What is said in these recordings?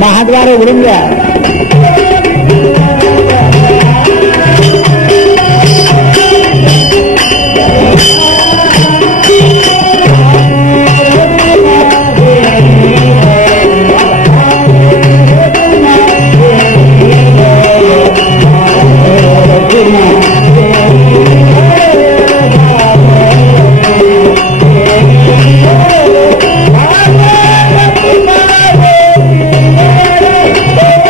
महाद्वारे उघडून द्या. Oh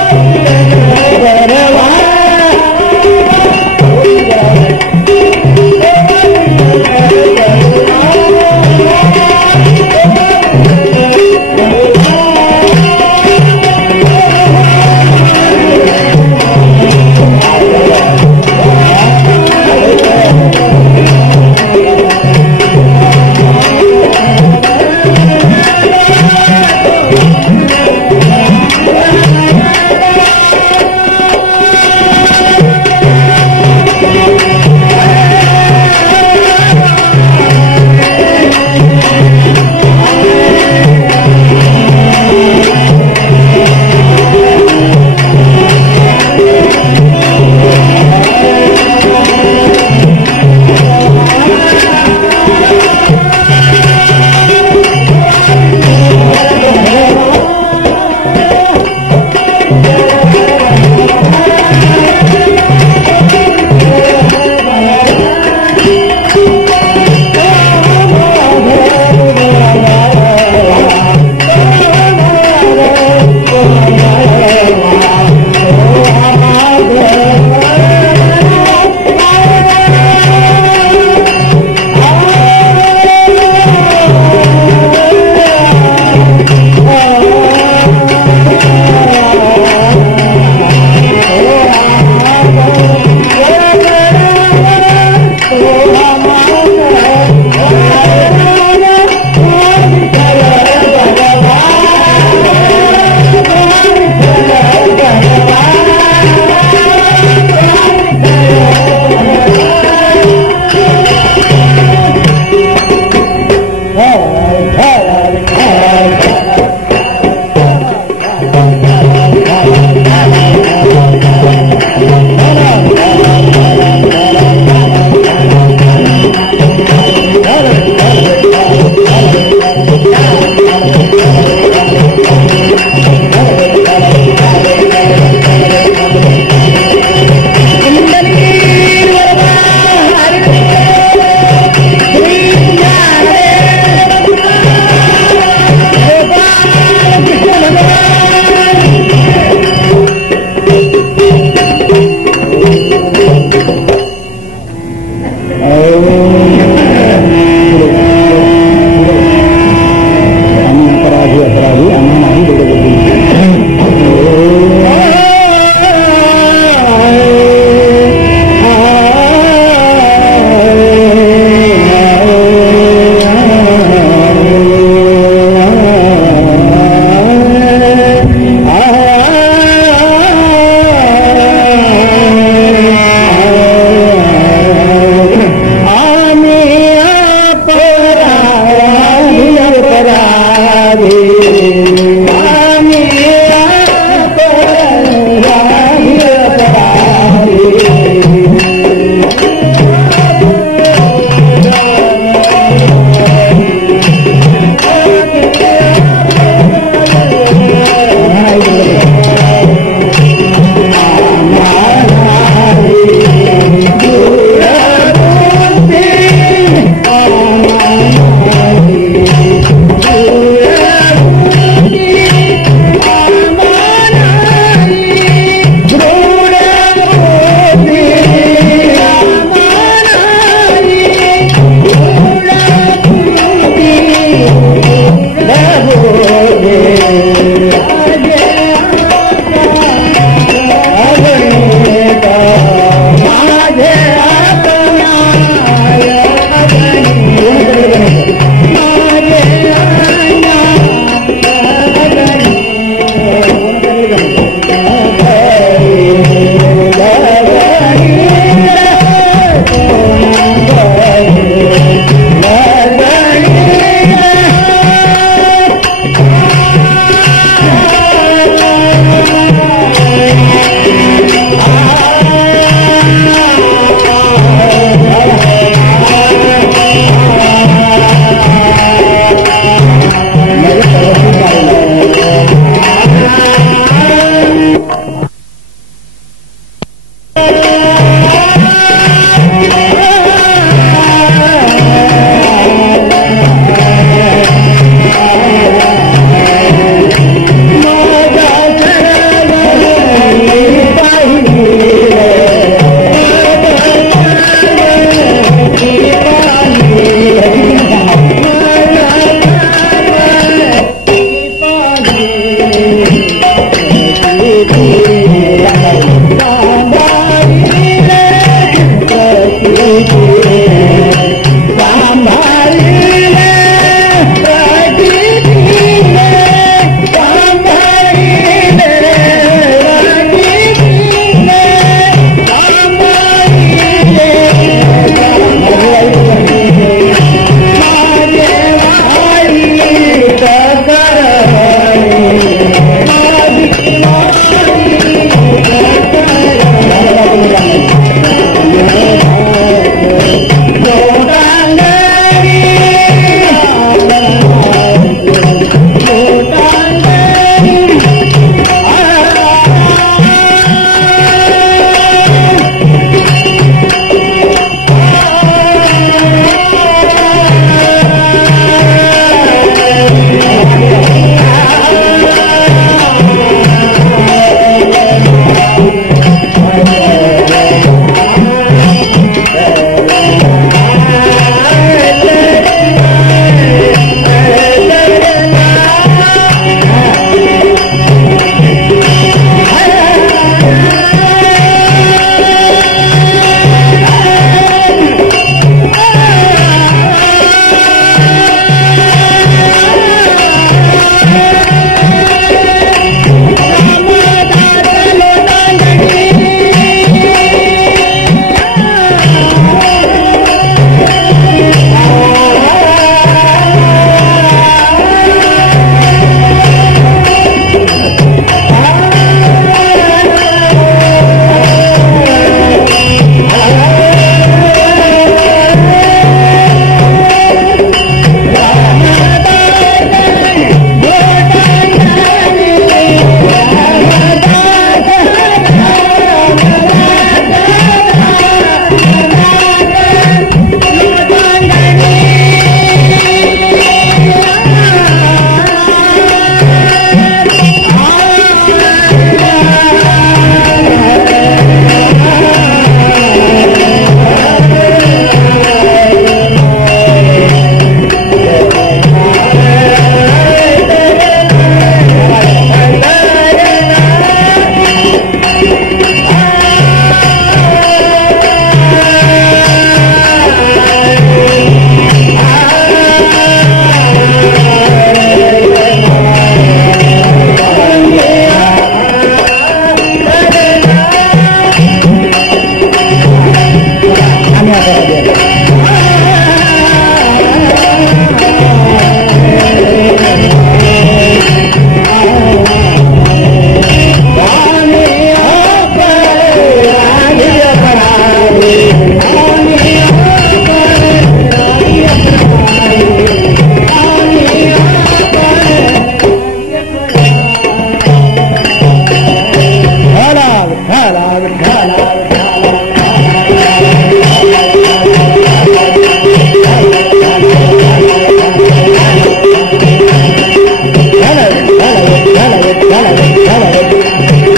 करावी आम्ही नाही बघत अपराधी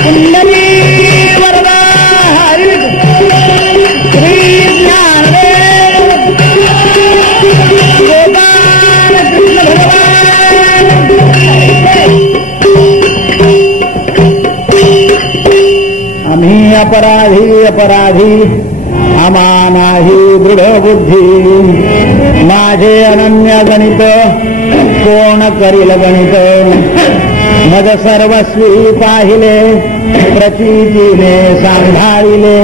कुंडली वरदा हरी श्री ज्ञानदेव गोपाल कृष्ण भगवान। आम्ही अपराधी अपराधी आम्हा नाही दृढ बुद्धी माझे अनन्य गणित कोण करील गणित मज सर्वस्वी पाहिले प्रचितीने सांभाळिले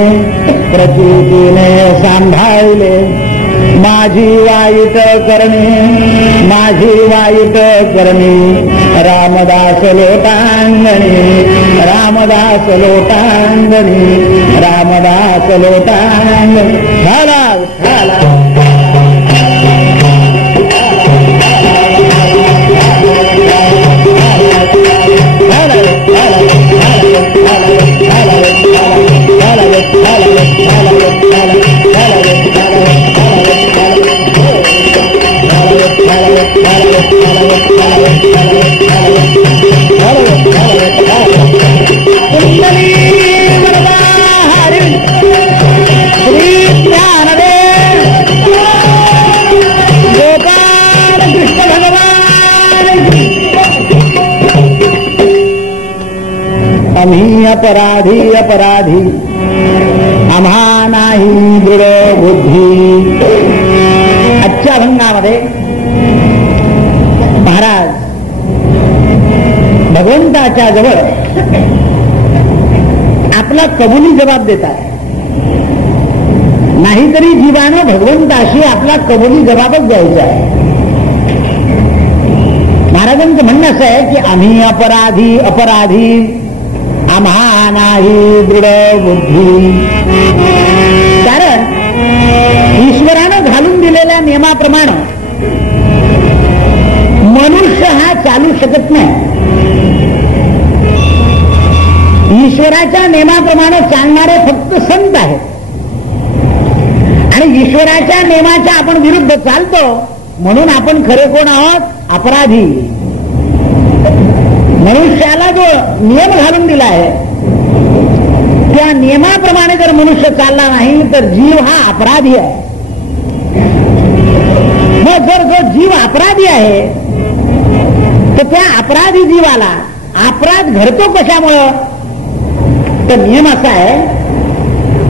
प्रचितीने सांभाळिले माझी वाईट करणी माझी वाईट करणी रामदास लोटांगणी रामदास लोटांगणी रामदास लोटांगणी झाला झाला श्री ज्ञानदेव गोपाल कृष्ण भगवान। आम्ही अपराधी अपराधी आम्हा नाही दृढ बुद्धी। आजच्या अभंगामध्ये महाराज भगवंताच्या जवळ आपला कबुली जबाब देतात, नाहीतरी जीवानं भगवंताशी आपला कबुली जबाबच द्यायचा आहे। महाराजांचं म्हणणं असं आहे की आम्ही अपराधी अपराधी आम्हा नाही दृढ बुद्धी। कारण ईश्वरानं घालून दिलेल्या नियमाप्रमाणे मनुष्य हा चालू शकत नाही। ईश्वराच्या नियमाप्रमाणे चालणारे फक्त संत आहेत आणि ईश्वराच्या नियमाच्या आपण विरुद्ध चालतो म्हणून आपण खरे कोण आहोत? अपराधी। मनुष्याला जो नियम घालून दिला आहे त्या नियमाप्रमाणे जर मनुष्य चालला नाही तर जीव हा अपराधी आहे। मग जर जो जीव अपराधी आहे तर त्या अपराधी जीवाला अपराध घडतो कशामुळं? तर नियम असा आहे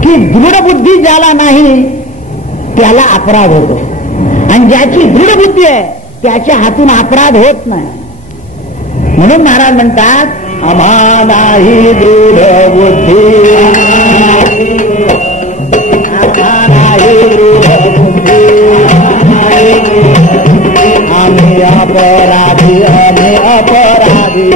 की दृढ बुद्धी ज्याला नाही त्याला अपराध होतो आणि ज्याची दृढ बुद्धी आहे त्याच्या हातून अपराध होत नाही। म्हणून महाराज म्हणतात आम्हा नाही दृढ बुद्धी आम्हा नाही दृढ बुद्धी आम्ही अपराधी आम्ही अपराधी।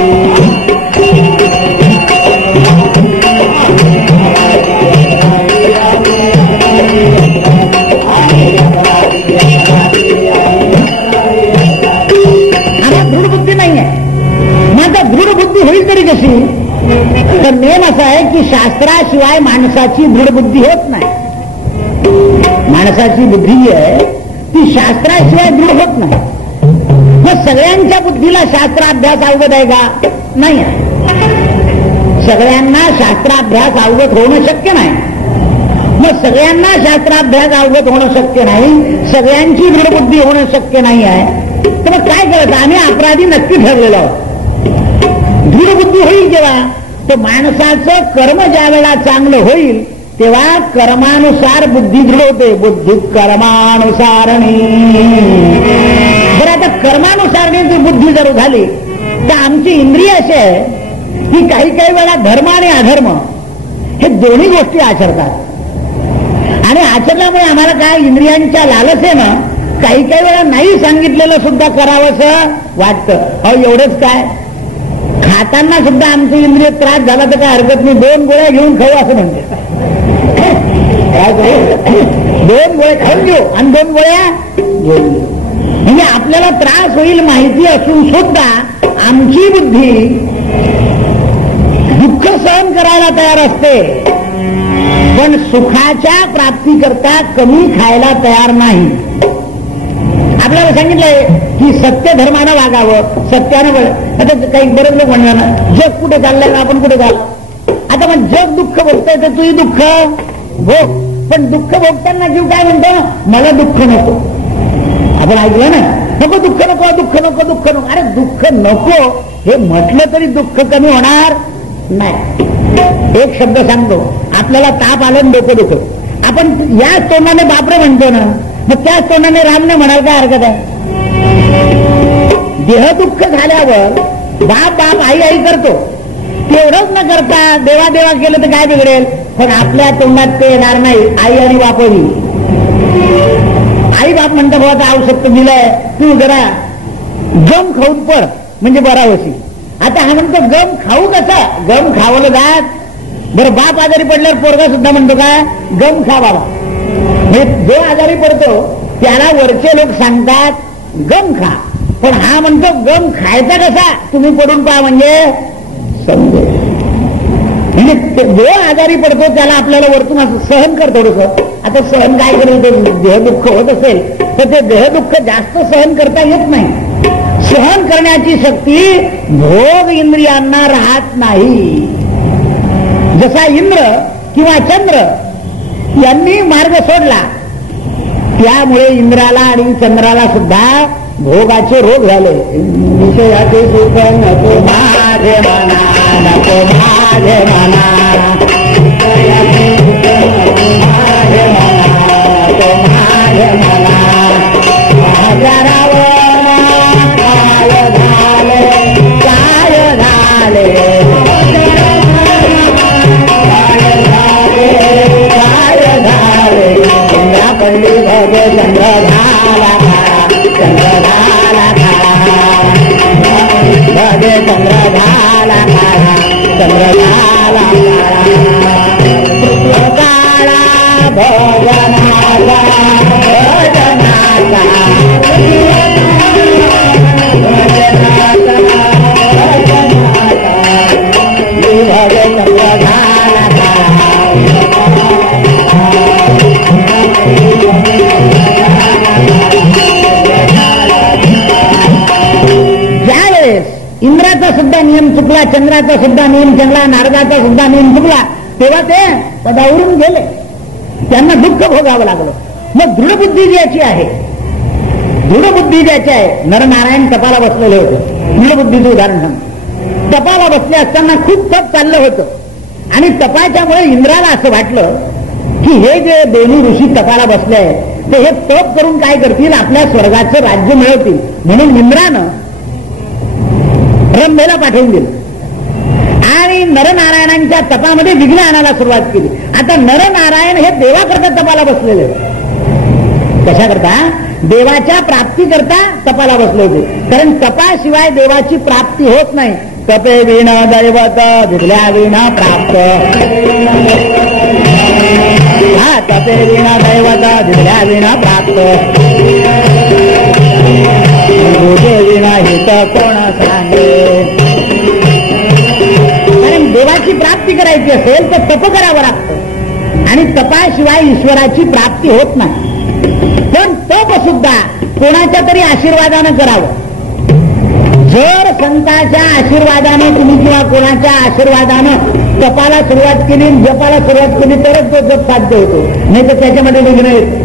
दृढ बुद्धी नाही आहे। मग दृढ बुद्धी होईल तरी कशी? तर नियम असा आहे की शास्त्राशिवाय माणसाची दृढ बुद्धी होत नाही। माणसाची बुद्धी आहे ती शास्त्राशिवाय दृढ होत नाही। मग सगळ्यांच्या बुद्धीला शास्त्राभ्यास अवगत आहे का? नाही आहे। सगळ्यांना शास्त्राभ्यास अवगत होणं शक्य नाही। मग सगळ्यांना शास्त्राभ्यास अवगत होणं शक्य नाही, सगळ्यांची दृढ बुद्धी होणं शक्य नाही आहे, तर मग काय करायचं? आम्ही अपराधी नक्की ठरलेलो आहोत। दृढ बुद्धी होईल जेव्हा तर माणसाचं कर्म ज्या वेळेला चांगलं होईल तेव्हा कर्मानुसार बुद्धी दृढ होते। बुद्धी कर्मानुसारणी। बरं आता कर्मानुसारणी बुद्धी जर झाली तर आमची इंद्रिय अशी आहे की काही काही वेळा धर्म आणि अधर्म हे दोन्ही गोष्टी आचरतात आणि आचरल्यामुळे आम्हाला काय इंद्रियांच्या लालसेनं काही काही वेळा नाही सांगितलेलं सुद्धा करावंसं वाटतं। अहो एवढंच काय, खाताना सुद्धा आमची इंद्रिय त्रास झाला तर काय हरकत नाही, 2 गोळ्या घेऊन खाऊ असं म्हणते। काय करू? 2 गोळे खाऊन घेऊ आणि 2 गोळ्या घेऊन घेऊ। म्हणजे आपल्याला त्रास होईल माहिती असून सुद्धा आमची बुद्धी दुःख सहन करायला तयार असते पण सुखाच्या प्राप्तीकरता कमी खायला तयार नाही। आपल्याला सांगितलंय की सत्य धर्मानं वागावं, सत्यानं. आता काही बरेच लोक म्हणणार ना, जग कुठे चाललंय ना आपण कुठे चाललो. आता मग जग दुःख भोगतंय तर तुही दुःख भोग, पण दुःख भोगताना जीव काय म्हणतो, मला दुःख नको. आपण ऐकलं ना, नको दुःख नको, दुःख नको, दुःख नको. अरे दुःख नको हे म्हटलं तरी दुःख कमी होणार नाही. एक शब्द सांगतो, आपल्याला ताप आलं डोकं दुखत, आपण याच तोंडाने बापरे म्हणतो ना, मग त्याच तोंडाने रामने म्हणाल काय हरकत आहे. देहदुःख झाल्यावर बाप बाप आई आई करतो, तेवढंच न करता देवा देवा केलं तर काय बिघडेल. पण आपल्या तोंडात ते येणार नाही आई आणि बापही. आई बाप म्हणतो बाबा औषध दिलंय, तू जरा गम खाऊन पड म्हणजे बरा होशी. आता हा म्हणतो गम खाऊ कसा, गम खावलं जात. बरं बाप आजारी पडल्यावर पोरगा सुद्धा म्हणतो का गम खा बाबा. म्हणजे जो आजारी पडतो त्याला वरचे लोक सांगतात गम खा, पण हा म्हणतो गम खायचा कसा, तुम्ही पडून पहा म्हणजे समजेल. म्हणजे जो आजारी पडतो त्याला आपल्याला वरतून असं सहन कर थोडंसं. आता सहन काय करेल, देहदुःख होत असेल तर ते देहदुःख जास्त सहन करता येत नाही. सहन करण्याची शक्ती भोग इंद्रियांना राहत नाही. जसा इंद्र किंवा चंद्र यांनी मार्ग सोडला, त्यामुळे इंद्राला आणि चंद्राला सुद्धा भोगाचे रोग झाले. विषयाचे सुख नको माझे मना, नको माझे मना, माझे मना, नको माझे मना. हजारावर काय झाले, काय झाले, काय झाले. इंद्रा पडली भगे चंद्र झाला, चंद्र झाला भगे चंद्र झाला, चंद्र झाला काळा भजनाचा, भजनाचा, भजनाचा, भगे चंद्र झाला. ज्यावेळेस इंद्राचा सुद्धा नियम चुकला, चंद्राचा सुद्धा नियम चुकला, नारदाचा सुद्धा नियम चुकला, तेव्हा ते पदावरून गेले, त्यांना दुःख भोगावं लागलं. मग दृढबुद्धी ज्याची आहे, दृढबुद्धी ज्याची आहे, नरनारायण तपाला बसलेले होते. दृढबुद्धीचं उदाहरण सांग. तपाला बसले असताना खूप तप चाललं होतं आणि तपाच्यामुळे इंद्राला असं वाटलं की हे जे दोन्ही ऋषी तपाला बसले आहेत ते हे तप करून काय करतील, आपल्या स्वर्गाचं राज्य मिळवतील. म्हणून इंद्रानं रंभेला पाठवून दिलं आणि नरनारायणांच्या तपामध्ये विघ्न आणायला सुरुवात केली. आता नरनारायण हे देवाकरता तपाला बसलेले, कशाकरता, देवाच्या प्राप्तीकरता तपाला बसले होते. कारण तपाशिवाय देवाची प्राप्ती होत नाही. तपे विण दैवत, विधल्या विण प्राप्त. हा तपे विण दैवत, विधल्या विण प्राप्त. विण हित कोण सांगे. कारण देवाची प्राप्ती करायची असेल तर तप करावं लागतं आणि तपाशिवाय ईश्वराची प्राप्ती होत नाही. पण तप सुद्धा कोणाच्या तरी आशीर्वादानं करावं. जर संतांच्या आशीर्वादानं तुम्ही किंवा कोणाच्या आशीर्वादानं तपाला सुरुवात केली, जपाला सुरुवात केली तरच तो जप साध्य होतो, नाही तर त्याच्यामध्ये विघ्न येत.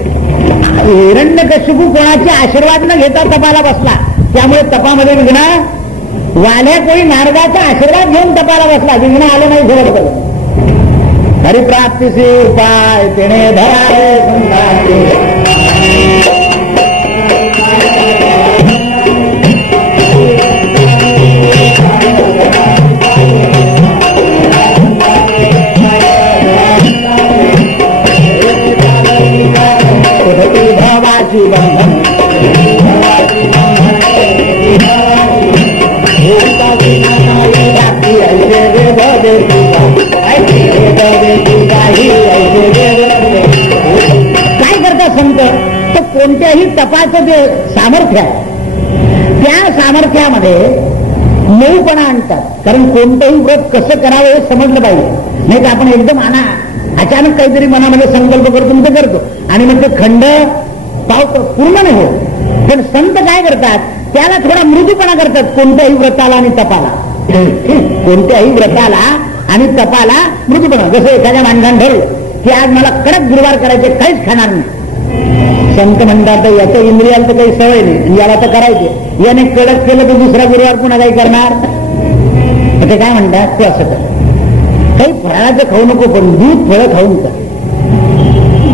हिरण्यकश्यपू कोणाचे आशीर्वाद न घेता तपाला बसला, त्यामुळे तपामध्ये विघ्न. वाल्या कोणी नारदाचा आशीर्वाद घेऊन तपाला बसला, विघ्न आलं नाही घडत. हरिप्राप्तीचे उपाय तेने धरावे संतांचे. भवाची बंधन काय करतात संत, तर कोणत्याही तपाचं जे सामर्थ्य आहे त्या सामर्थ्यामध्ये मऊपणा आणतात. कारण कोणतंही व्रत कसं करावं हे समजलं पाहिजे, नाही तर आपण एकदम अचानक काहीतरी मनामध्ये संकल्प करतो ते करतो आणि मग ते खंड पावतो, पूर्ण नाही होत. पण संत काय करतात, त्याला थोडा मृदूपणा करतात कोणत्याही व्रताला आणि तपाला. कोणत्याही व्रताला आणि तपाला मृदूपणा. जसं एखाद्या माणसानं ठरलं की आज मला कडक गुरुवार करायचे, काहीच खाणार नाही. संत म्हणतात याचं इंद्रियाला तर काही सवय नाही, याला तर करायचे, याने कडक केलं तर दुसरा गुरुवार पुन्हा काही करणार. ते काय म्हणतात, तू असं कर, काही फळाचं खाऊ नको, पण दूध फळं खाऊन कर.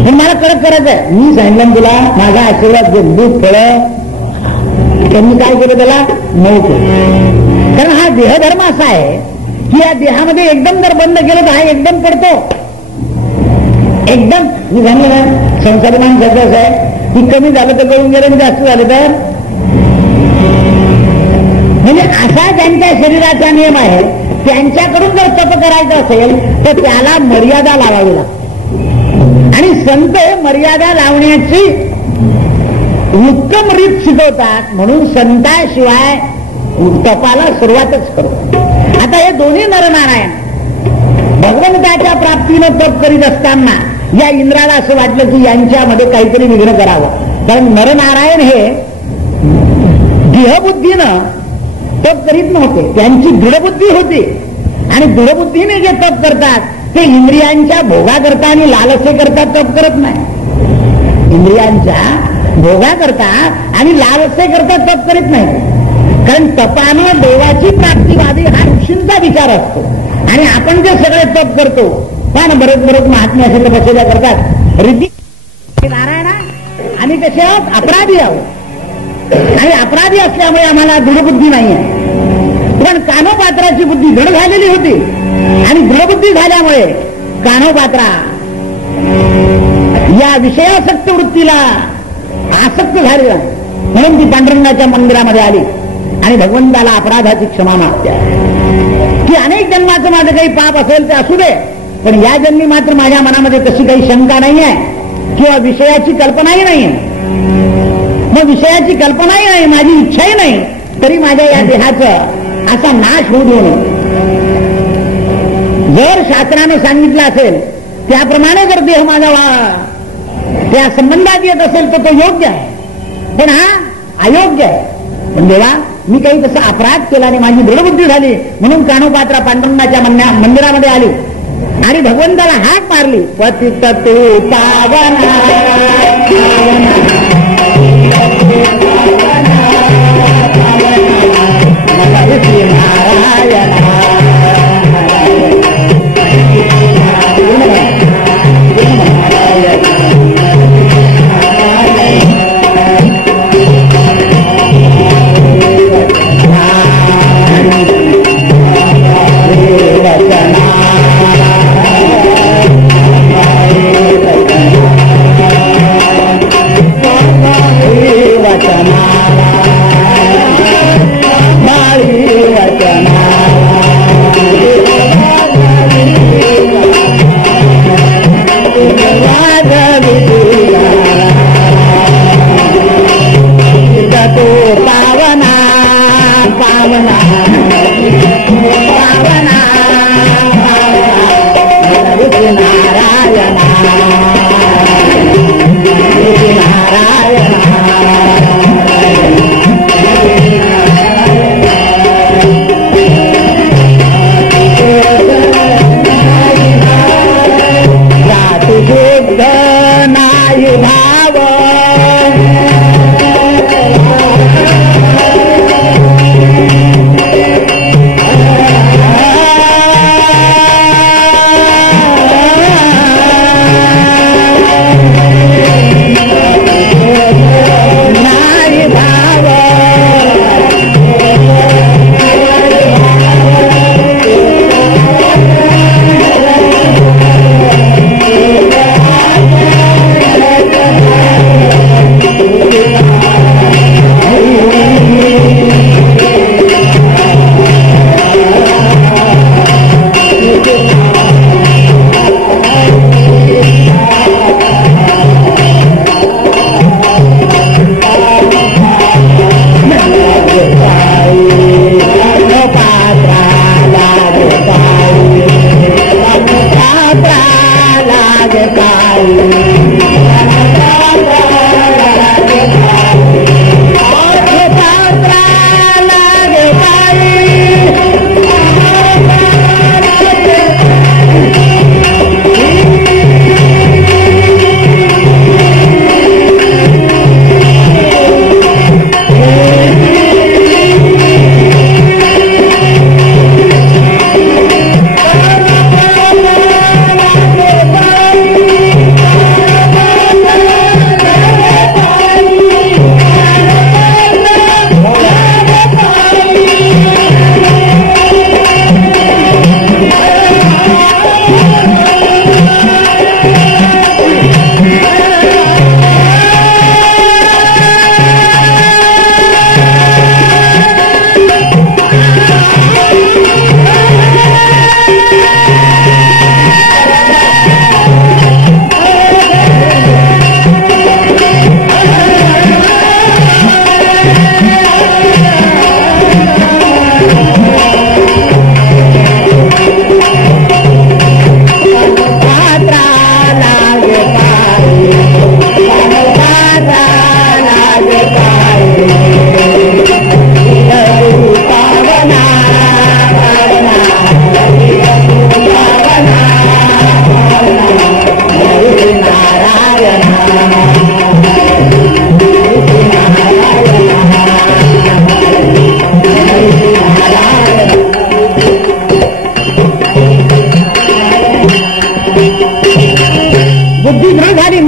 पण मला कडक करायचंय, मी सांगितलं तुला माझा आशीर्वाद दे, दूध फळं. त्यांनी काय केलं, त्याला मऊ केलं. कारण हा देहधर्म असा आहे की या देहामध्ये एकदम जर बंद केलं तर हा एकदम पडतो. एकदम मी सांगितलं ना, संसार माणसाचं असं आहे की कमी झालं तर करून गेलं, जास्त झालं तर. म्हणजे असा ज्यांच्या शरीराचा नियम आहे, त्यांच्याकडून जर तप करायचं असेल तर त्याला मर्यादा लावावी लागते. आणि संत मर्यादा लावण्याची उत्तम रीत शिकवतात, म्हणून संताशिवाय तपाला सुरुवातच करतो. आता हे दोन्ही नरनारायण भगवंताच्या प्राप्तीनं तप करीत असताना या इंद्राला असं वाटलं की यांच्यामध्ये काहीतरी विघ्न करावं. कारण नरनारायण हे देहबुद्धीनं तप करीत नव्हते, त्यांची दृढबुद्धी होती. आणि दृढबुद्धीने जे तप करतात ते इंद्रियांच्या भोगाकरता आणि लालसेकरता तप करत नाही. इंद्रियांच्या भोगाकरता आणि लालसेकरता तप करीत नाही. कारण तपानं देवाची प्राप्ती व्हावी हा ऋषींचा विचार असतो. आणि आपण जे सगळे तप करतो पण बरेच महात्मे असे तपश्चर्या करतात, रीती नारायणा आम्ही कसे आहोत, अपराधी आहोत. आणि अपराधी असल्यामुळे आम्हाला दृढबुद्धी नाही आहे. पण कानोपात्राची बुद्धी दृढ झालेली होती आणि दृढबुद्धी झाल्यामुळे कानोपात्रा या विषयासक्त वृत्तीला आसक्त झालेला, म्हणून ती पांडुरंगाच्या मंदिरामध्ये आली आणि भगवंताला अपराधाची क्षमा मागते की अनेक जन्माचं माझं काही पाप असेल ते असू दे, पण या जन्मी मात्र माझ्या मनामध्ये तशी काही शंका नाही आहे किंवा विषयाची कल्पनाही नाही आहे. मग विषयाची कल्पनाही नाही, माझी इच्छाही नाही, तरी माझ्या या देहाचं असा नाश होऊ देऊ नये. जर शास्त्राने सांगितलं असेल त्याप्रमाणे जर देह माझा त्या संबंधात येत असेल तर तो योग्य आहे, पण हा अयोग्य आहे. पण देवा मी काही तसा अपराध केला आणि माझी दृढबुद्धी झाली, म्हणून कानोपात्रा पांडुरंगाच्या मंदिरामध्ये आली आणि भगवंताला हाक मारली, पतित तू पावना वचना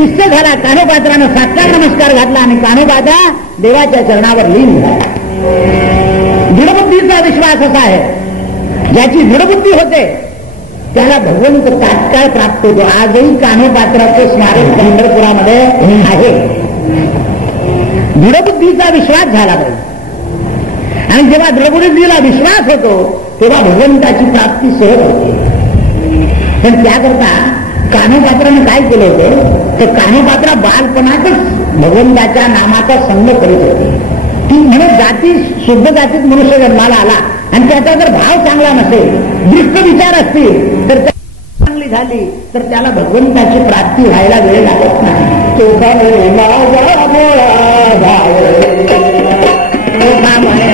निश्चय झाला. कानोपात्रानं साष्टांग नमस्कार घातला आणि कानोपात्रा देवाच्या चरणावर लीन झाला. दृढबुद्धीचा विश्वास असा आहे, ज्याची दृढबुद्धी होते त्याला भगवंत तात्काळ प्राप्त होतो. आजही कानोपात्राचं स्मारक पंढरपुरामध्ये आहे. दृढबुद्धीचा विश्वास झाला पाहिजे आणि जेव्हा दृढबुद्धीला विश्वास होतो तेव्हा भगवंताची प्राप्ती सहज होते. पण त्याकरता कानोपात्रानं काय केलं होतं तर कानोपात्रा बालपणातच भगवंताच्या नामाचा संग करीत होते. ती म्हणून जाती शुद्ध जातीत मनुष्य जन्माला आला आणि त्याचा जर भाव चांगला नसेल, दृष्ट विचार असतील तर चांगली झाली तर त्याला भगवंताची प्राप्ती व्हायला वेळ लागत नाही.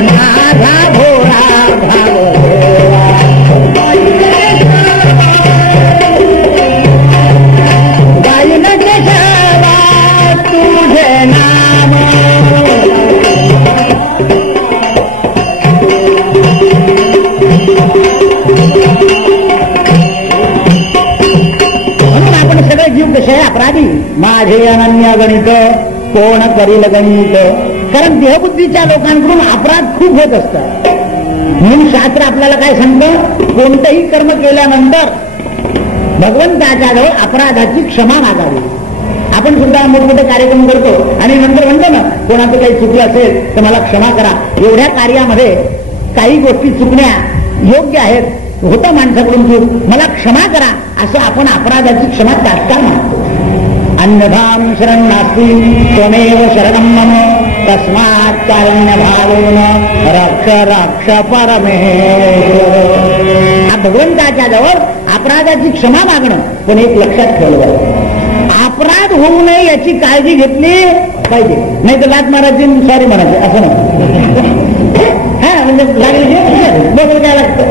माझा भोळा भाव गायन केशवा तुझे नाम. म्हणून आपण सगळे जीव कसे अपराधी. माझे अनन्य गणित कोण करील गणित. कारण देहबुद्धीच्या लोकांकडून अपराध खूप होत असतात. म्हणून शास्त्र आपल्याला काय सांगतं, कोणतंही कर्म केल्यानंतर भगवंताच्या जवळ अपराधाची क्षमा मागावी. आपण सुद्धा मोठमोठे कार्यक्रम करतो आणि नंतर म्हणतो ना, कोणाचं काही चुकलं असेल तर मला क्षमा करा. एवढ्या कार्यामध्ये काही गोष्टी चुकण्या योग्य आहेत, होतं माणसाकडून चूक, मला क्षमा करा असं आपण अपराधाची क्षमा तात्काळ मागतो. अन्यथां शरणं नास्ति त्वमेव शरणं मम तस्मात् कारण्य भावेन रक्ष रक्ष परमेश्वर. हा भगवंताच्या जवळ अपराधाची क्षमा मागणं. पण एक लक्षात ठेवलं, अपराध होऊ नये याची काळजी घेतली पाहिजे. नाही तर लाट मारायची सॉरी म्हणायची असं नाही. हा म्हणजे लागले बरोबर काय लागतं.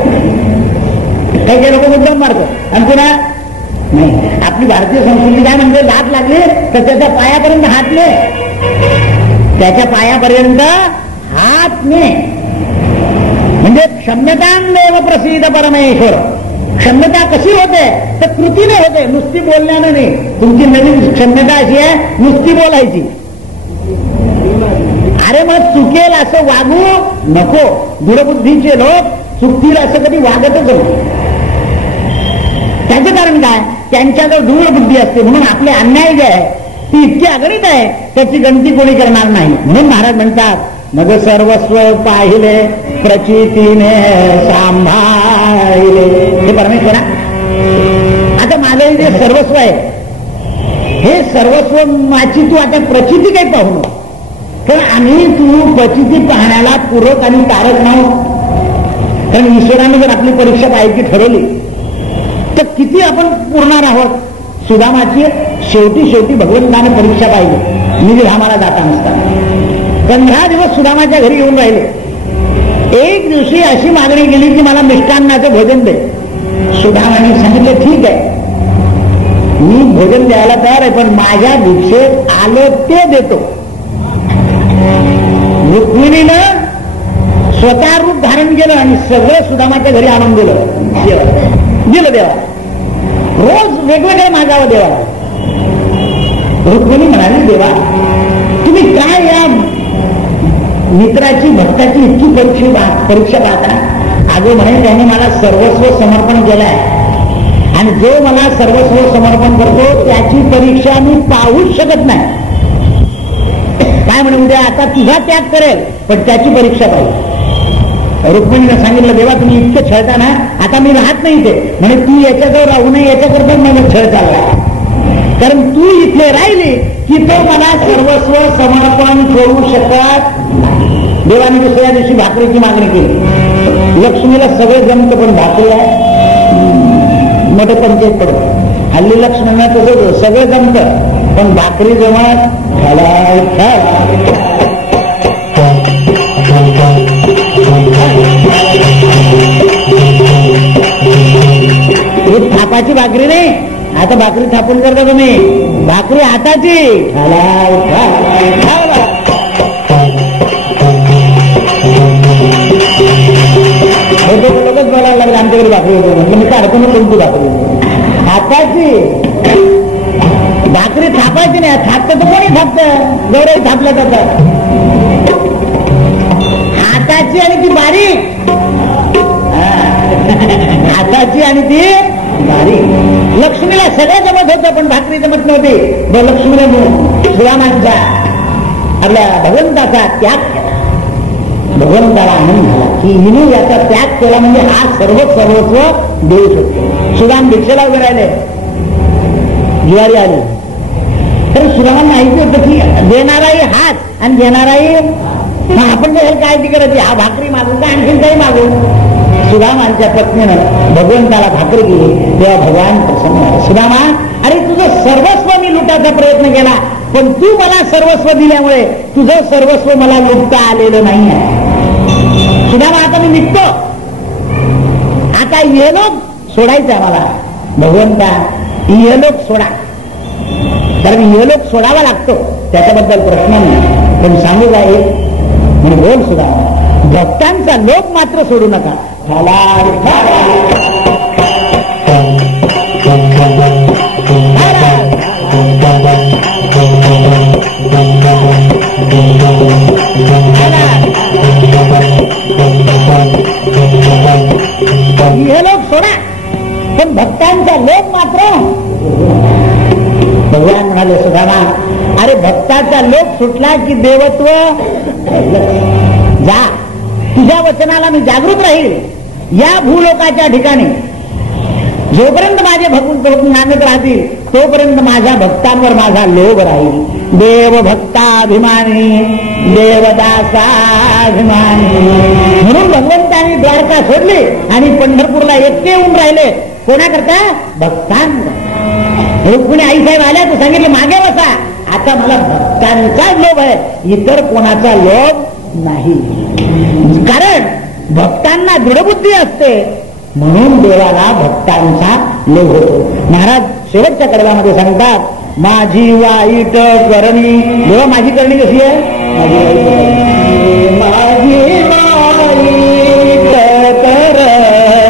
काही काही लोक मुद्दाम मारतात आणि पुन्हा नाही. आपली भारतीय संस्कृती काय म्हणजे, लाट लागली तर त्याच्या पायापर्यंत हात ने, त्याच्या पायापर्यंत हात ने. म्हणजे क्षम्यतामेव प्रसिद्ध परमेश्वर. क्षम्यता कशी होते तर कृतीने होते, नुसती बोलण्यानं नाही. तुमची नवीन क्षम्यता अशी आहे, नुसती बोलायची. अरे मग चुकेल असं वागू नको. दृढबुद्धीचे लोक चुकतील असं कधी वागतच नाही. त्याचं कारण काय, त्यांच्याजवळ दृढ बुद्धी असते. म्हणून आपले अन्याय जे आहे ती इतकी अगणित आहे, त्याची गणती कोणी करणार नाही. म्हणून महाराज म्हणतात, मग सर्वस्व पाहिले प्रचितीने सांभाळले. हे परमेश्वरा, आता माझं जे सर्वस्व आहे हे सर्वस्व माझी तू आता प्रचिती काही पाहू नको. तर आम्ही तू प्रचिती पाहण्याला पूरक आणि तारक नाव. कारण ईश्वराने जर आपली परीक्षा पाहायची ठरवली तर किती आपण पुरणार आहोत. सुदामाची शेवटी भगवंताने परीक्षा पाहिली. निजधामाला जाता नसताना 15 दिवस सुदामाच्या घरी येऊन राहिले. एक दिवशी अशी मागणी केली की मला मिष्टान्नाचं भोजन दे. सुदामाने सांगितलं ठीक आहे, मी भोजन द्यायला तयार आहे, पण माझ्या भिक्षेत आलं ते देतो. रुक्मिणीनं स्वतः रूप धारण केलं आणि सगळं सुदामाच्या घरी आणून दिलं देवा. रोज वेगवेगळे मागावं देवा. रुक्मिणी म्हणाली, देवा तुम्ही काय या मित्राची भक्ताची इतकी परीक्षा पाहता. अगं म्हणे, त्याने मला सर्वस्व समर्पण केलंय आणि जो मला सर्वस्व समर्पण करतो त्याची परीक्षा मी पाहूच शकत नाही. काय म्हणे, उद्या आता तुझा त्याग करेल पण त्याची परीक्षा पाहिजे. रुक्मिणीनं सांगितलं, देवा तुम्ही इतकं छळता ना, आता मी राहत नाही इथे. म्हणे तू याच्याजवळ राहू नये याच्याकरता मला छळ चालला. कारण तू इथे राहिली की तो मला सर्वस्व समर्पण करू शकत. देवाने दुसऱ्या दिवशी भाकरीची मागणी केली. लक्ष्मीला सगळं जमतं पण भाकरी आहे मोठे पंचायत पडत. हल्ली लक्ष्मीला तसं सगळं जमतं पण भाकरी जमत. थापाची भाकरी नाही, आता भाकरी थापून करता तुम्ही. भाकरी हाताची. लोकच बोलायला लागले आमच्याकडे भाकरी होतो. म्हटलं मी काढतो कोणती भाकरी हाताची. भाकरी थापायची नाही, थापतं तर कोणी थापतं, गौरव थापलं जातं. हाताची आणि ती बारीक, हाताची आणि ती बारीक. लक्ष्मीला सगळं जमत होतं पण भाकरी जमत नव्हती. लक्ष्मीने श्रीरामांचा आपल्या भगवंताचा त्याग केला. भगवंताला आनंद झाला की हिने याचा त्याग केला म्हणजे हा सर्वस्व देऊ शकतो. सुदाम भिक्षेला उभे राहिले, ज्वारी आली तर सुदामांना माहिती होतं की देणाराही हात आणि घेणाराही. आपण जर काय ती करायची, हा भाकरी मागून का आणखीन काही मागून. सुदामांच्या पत्नीनं भगवंताला भाकरी केली तेव्हा भगवान प्रसन्न झाले. सुदामा, अरे तुझं सर्वस्व मी लुटायचा प्रयत्न केला पण तू मला सर्वस्व दिल्यामुळे तुझं सर्वस्व मला लुटता आलेलं नाही आहे. सुदामा, आता मी निघतो, आता इहलोक सोडायचं मला. भगवंता, इहलोक सोडा, कारण इहलोक सोडावा लागतो त्याच्याबद्दल प्रश्न नाही, पण सांगू का एक म्हणजे बोल सुदामा, भक्तांचा लोक मात्र सोडू नका. हे लोक सोडा पण भक्तांचा लोक मात्र. भगवान म्हणाले सुदामा, अरे भक्ताचा लोक सुटला की देवत्व जा. तुझ्या वचनाला मी जागृत राहील. या भूलोकाच्या ठिकाणी जोपर्यंत माझे भक्त नांदत राहतील तोपर्यंत माझ्या भक्तांवर माझा लोभ राहील. देव भक्ताभिमानी देवदासाभिमानी. म्हणून भगवंतांनी द्वारका सोडली आणि पंढरपूरला एकटे येऊन राहिले. कोणाकरता? भक्तांना. रुक्मिणी आईसाहेब आल्या तर सांगितलं मागे बसा, आता मला भक्तांचा लोभ आहे, इतर कोणाचा लोभ नाही. कारण भक्तांना दृढबुद्धी असते म्हणून देवाला भक्तांचा लोभ होतो. महाराज शेवटच्या कडव्यामध्ये सांगतात, माझी वाईट करणी. देवा माझी करणी कशी आहे? माझी वाईट करणी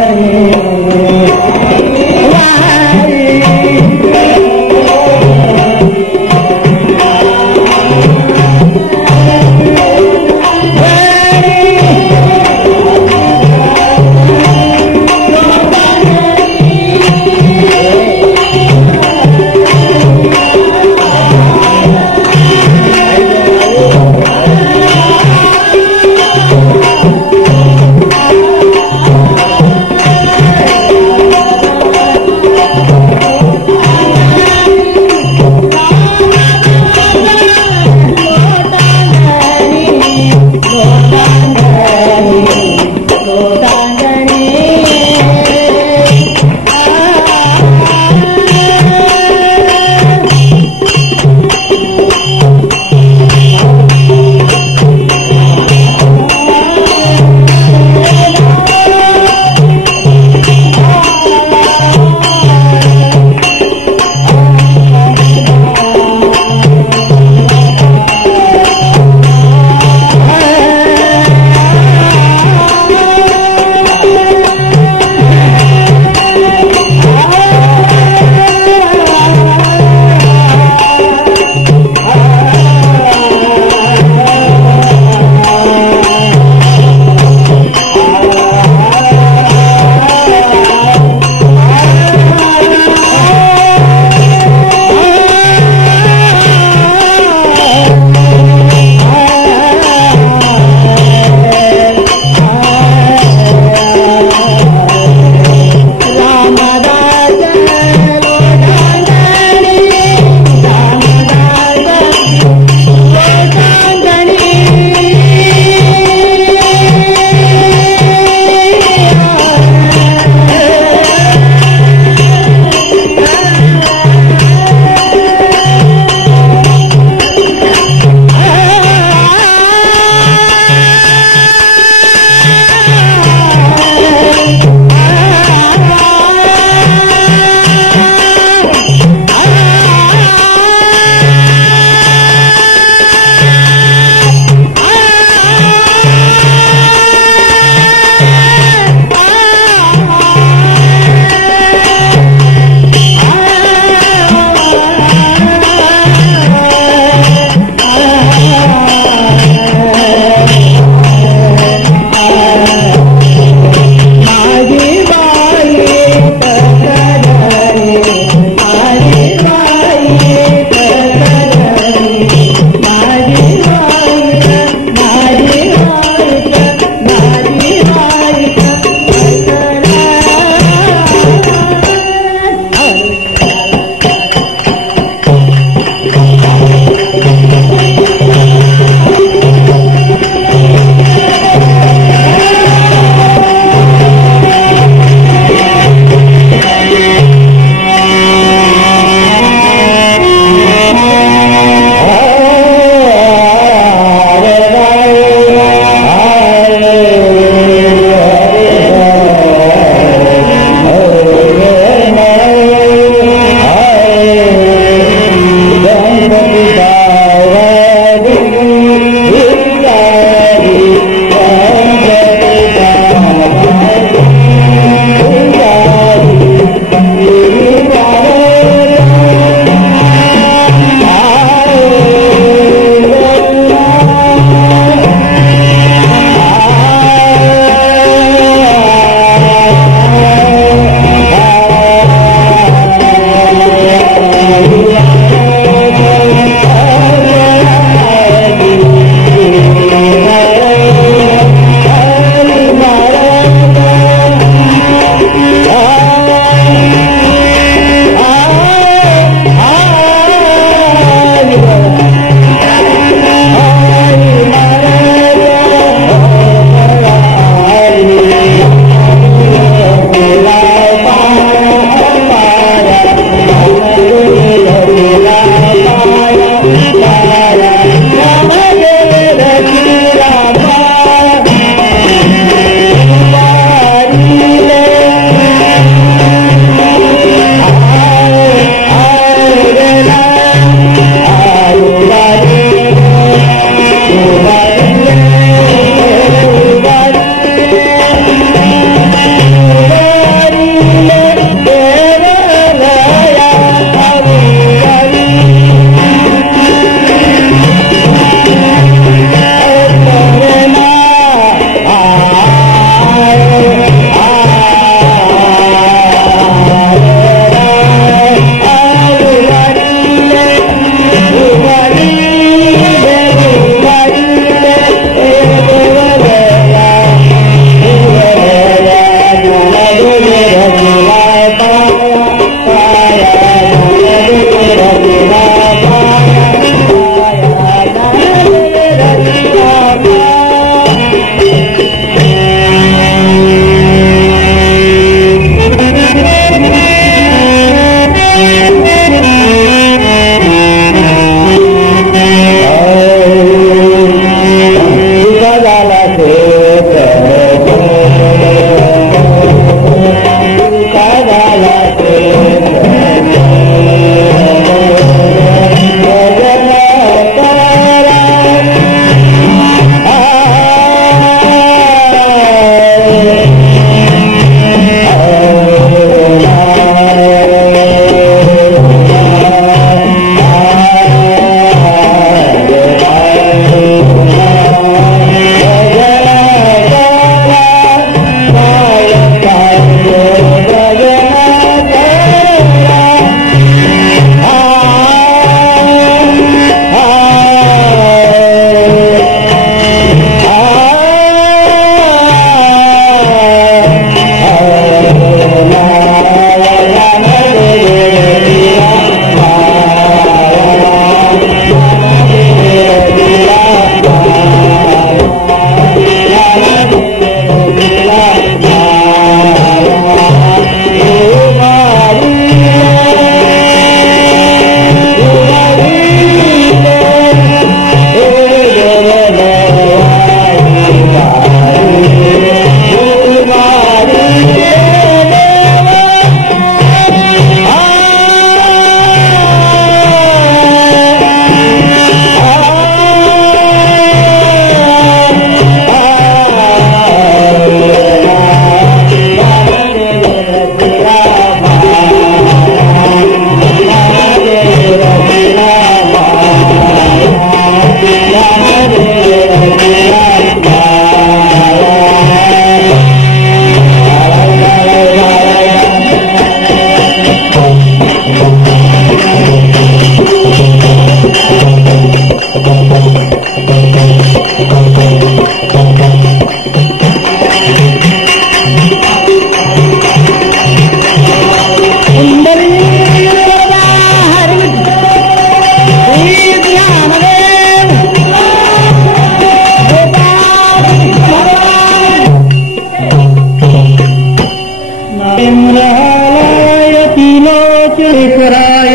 मृहालाय त्रिलोचनेश्वराय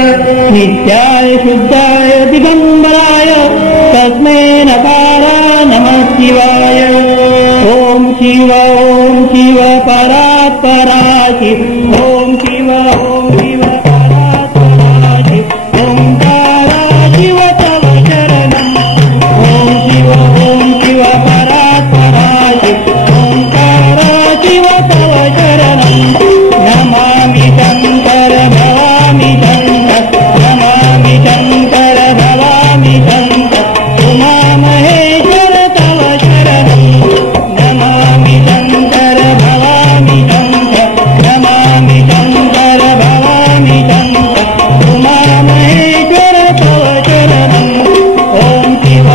नित्याय शुद्धाय दिगंबराय तस्मै नकारा नमः शिवाय. ओम शिव परात्पराशि ओम शिव परात्पराशि ओंकारा शिव तव शरणं. ओम शिव परात्पराशि ओंकारा शिव तव शरणं. नमामि शंकर भवामि शंकर नमामि शंकर भवामि शंकर उमा महेश्वर तव शरणं. नमामि शंकर भवामि शंकर नमामि शंकर भवामि शंकर उमा महेश्वर तव शरणं. ओम शिव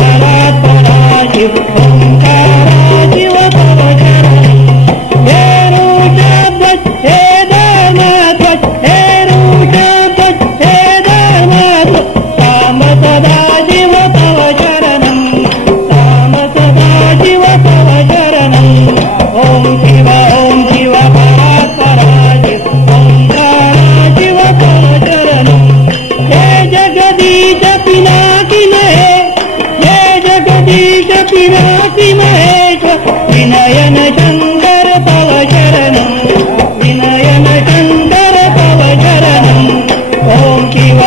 परात्पराशि ओंकारा शिव तव शरणं. हे ऋषध्वज हे धर्मध्वज हे ऋषध्वज हे धर्मध्वज साम सदा शिव तव शरणं. साम सदा शिव तव शरणं. ओम शिव परात्पराशि ओंकारा शिव तव शरणं. हे जगदीश पिनाकी हे जगदीश पिनाकी महेश्वर विनयन शंकर तव शरणं. विनयन शंकर तव शरणं. ओम शिव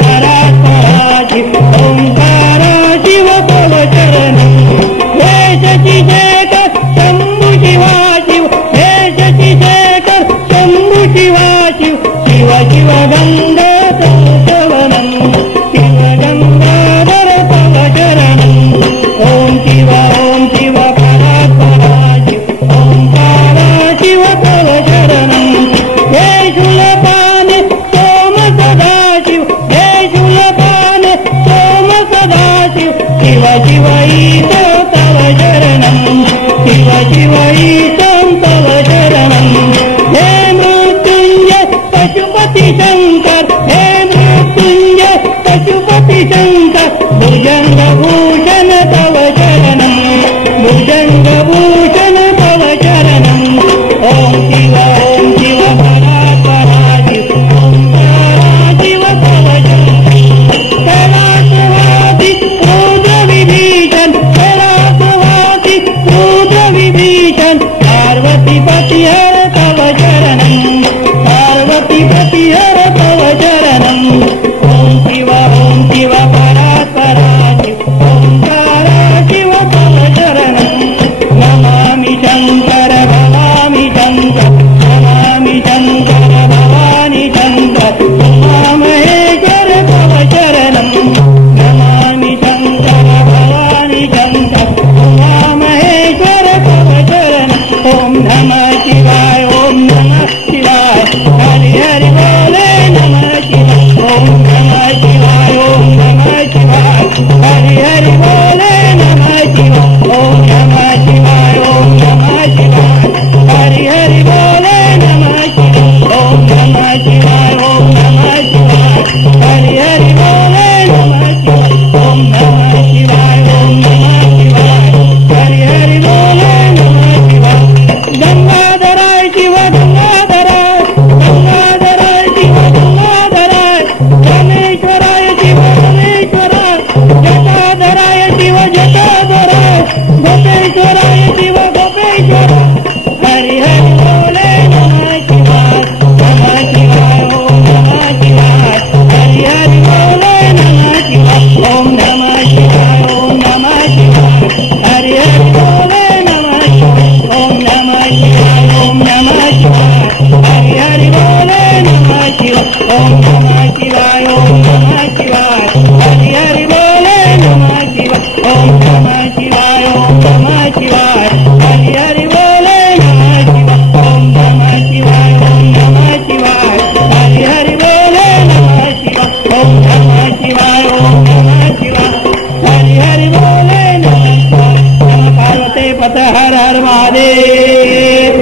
परात्पराशि ओंकारा शिव तव शरणं. हे शशिशेखर शंभु शिवा शिव हे शशिशेखर शंभु शिवा शिव शिव शिव गंगाधर शरणं. शिव गंगाधर तव शरणं. ओम शिव परात्पराशि ओंकारा शिव तव शरणं. हे शूलपाने सोम सदाशिव हे शूलपाने सोम सदाशिव शिव ईश तव शरणं. शिव ईशं तव शरणं. हे मृत्युंजय पशुपति शंकर हे मृत्युंजय पशुपति शंकर भुजंगभूषण तव शरणं. भुजंगभूषण तव शरणं. ओम शिव परात्पराशि ओंकारा शिव तव शरणं. कैलासवासी रुद्रविभीषण कैलासवासी रुद्रविभीषण पार्वतीपति हर तव शरणं. पार्वतीपति हर तव शरणं. ओम शिव परात्पराशि ओंकारा शिव तव शरणं. नमामि शंकर भवामि शंकर नमामि शंकर भवानि शंकर उमा महेश्वर तव शरणं. नमामि शंकर भवानि शंकर उमा महेश्वर तव शरणं. ओम नमः शिवाय ओम नमः शिवाय हरि हरि बोले नमः शिवाय. ओम नमः शिवाय ओम नमः शिवाय हरि हरि बोले नमः शिवाय. ओम नमः शिवाय ओम नमः शिवाय हरि हरि बोले नमः शिवाय. ओम नमः शिवाय ओम नमः शिवाय हरि हरि बोले नमः शिवाय. ओम नमः शिवाय ओम नमः शिवाय हरि हरि बोले नमः शिवाय. गंगाधराय शिव गंगाधराय गंगाधराय शिव गंगाधराय रामेश्वराय शिव रामेश्वराय जटाधराय शिव जटाधराय गोपेश्वराय शिव गोपेश्वराय हरि हरि बोले नमः शिवाय. नमः शिवाय ओम नमः शिवाय हरि हरि बोले नमः शिवाय. ओम नमः शिवाय ओम नमः शिवाय हरि हरि बोले नमः शिवाय. ओम नमः शिवाय ओम नमः शिवाय हरि हरि बोले नमः शिवाय. ओम नमः शिवाय ओम नमः शिवाय हरि हरि बोले नमः शिवाय. ओम नमः शिवाय ओम नमः शिवाय हरि हरि बोले नमः शिवाय. ओम नमः शिवाय ओम नमः शिवाय हरि हरि बोले नमः शिवाय. ओम नमः शिवाय ओम नमः शिवाय हरि हरि बोले नमः शिवाय. नमः पार्वती पते हर हर महादेव.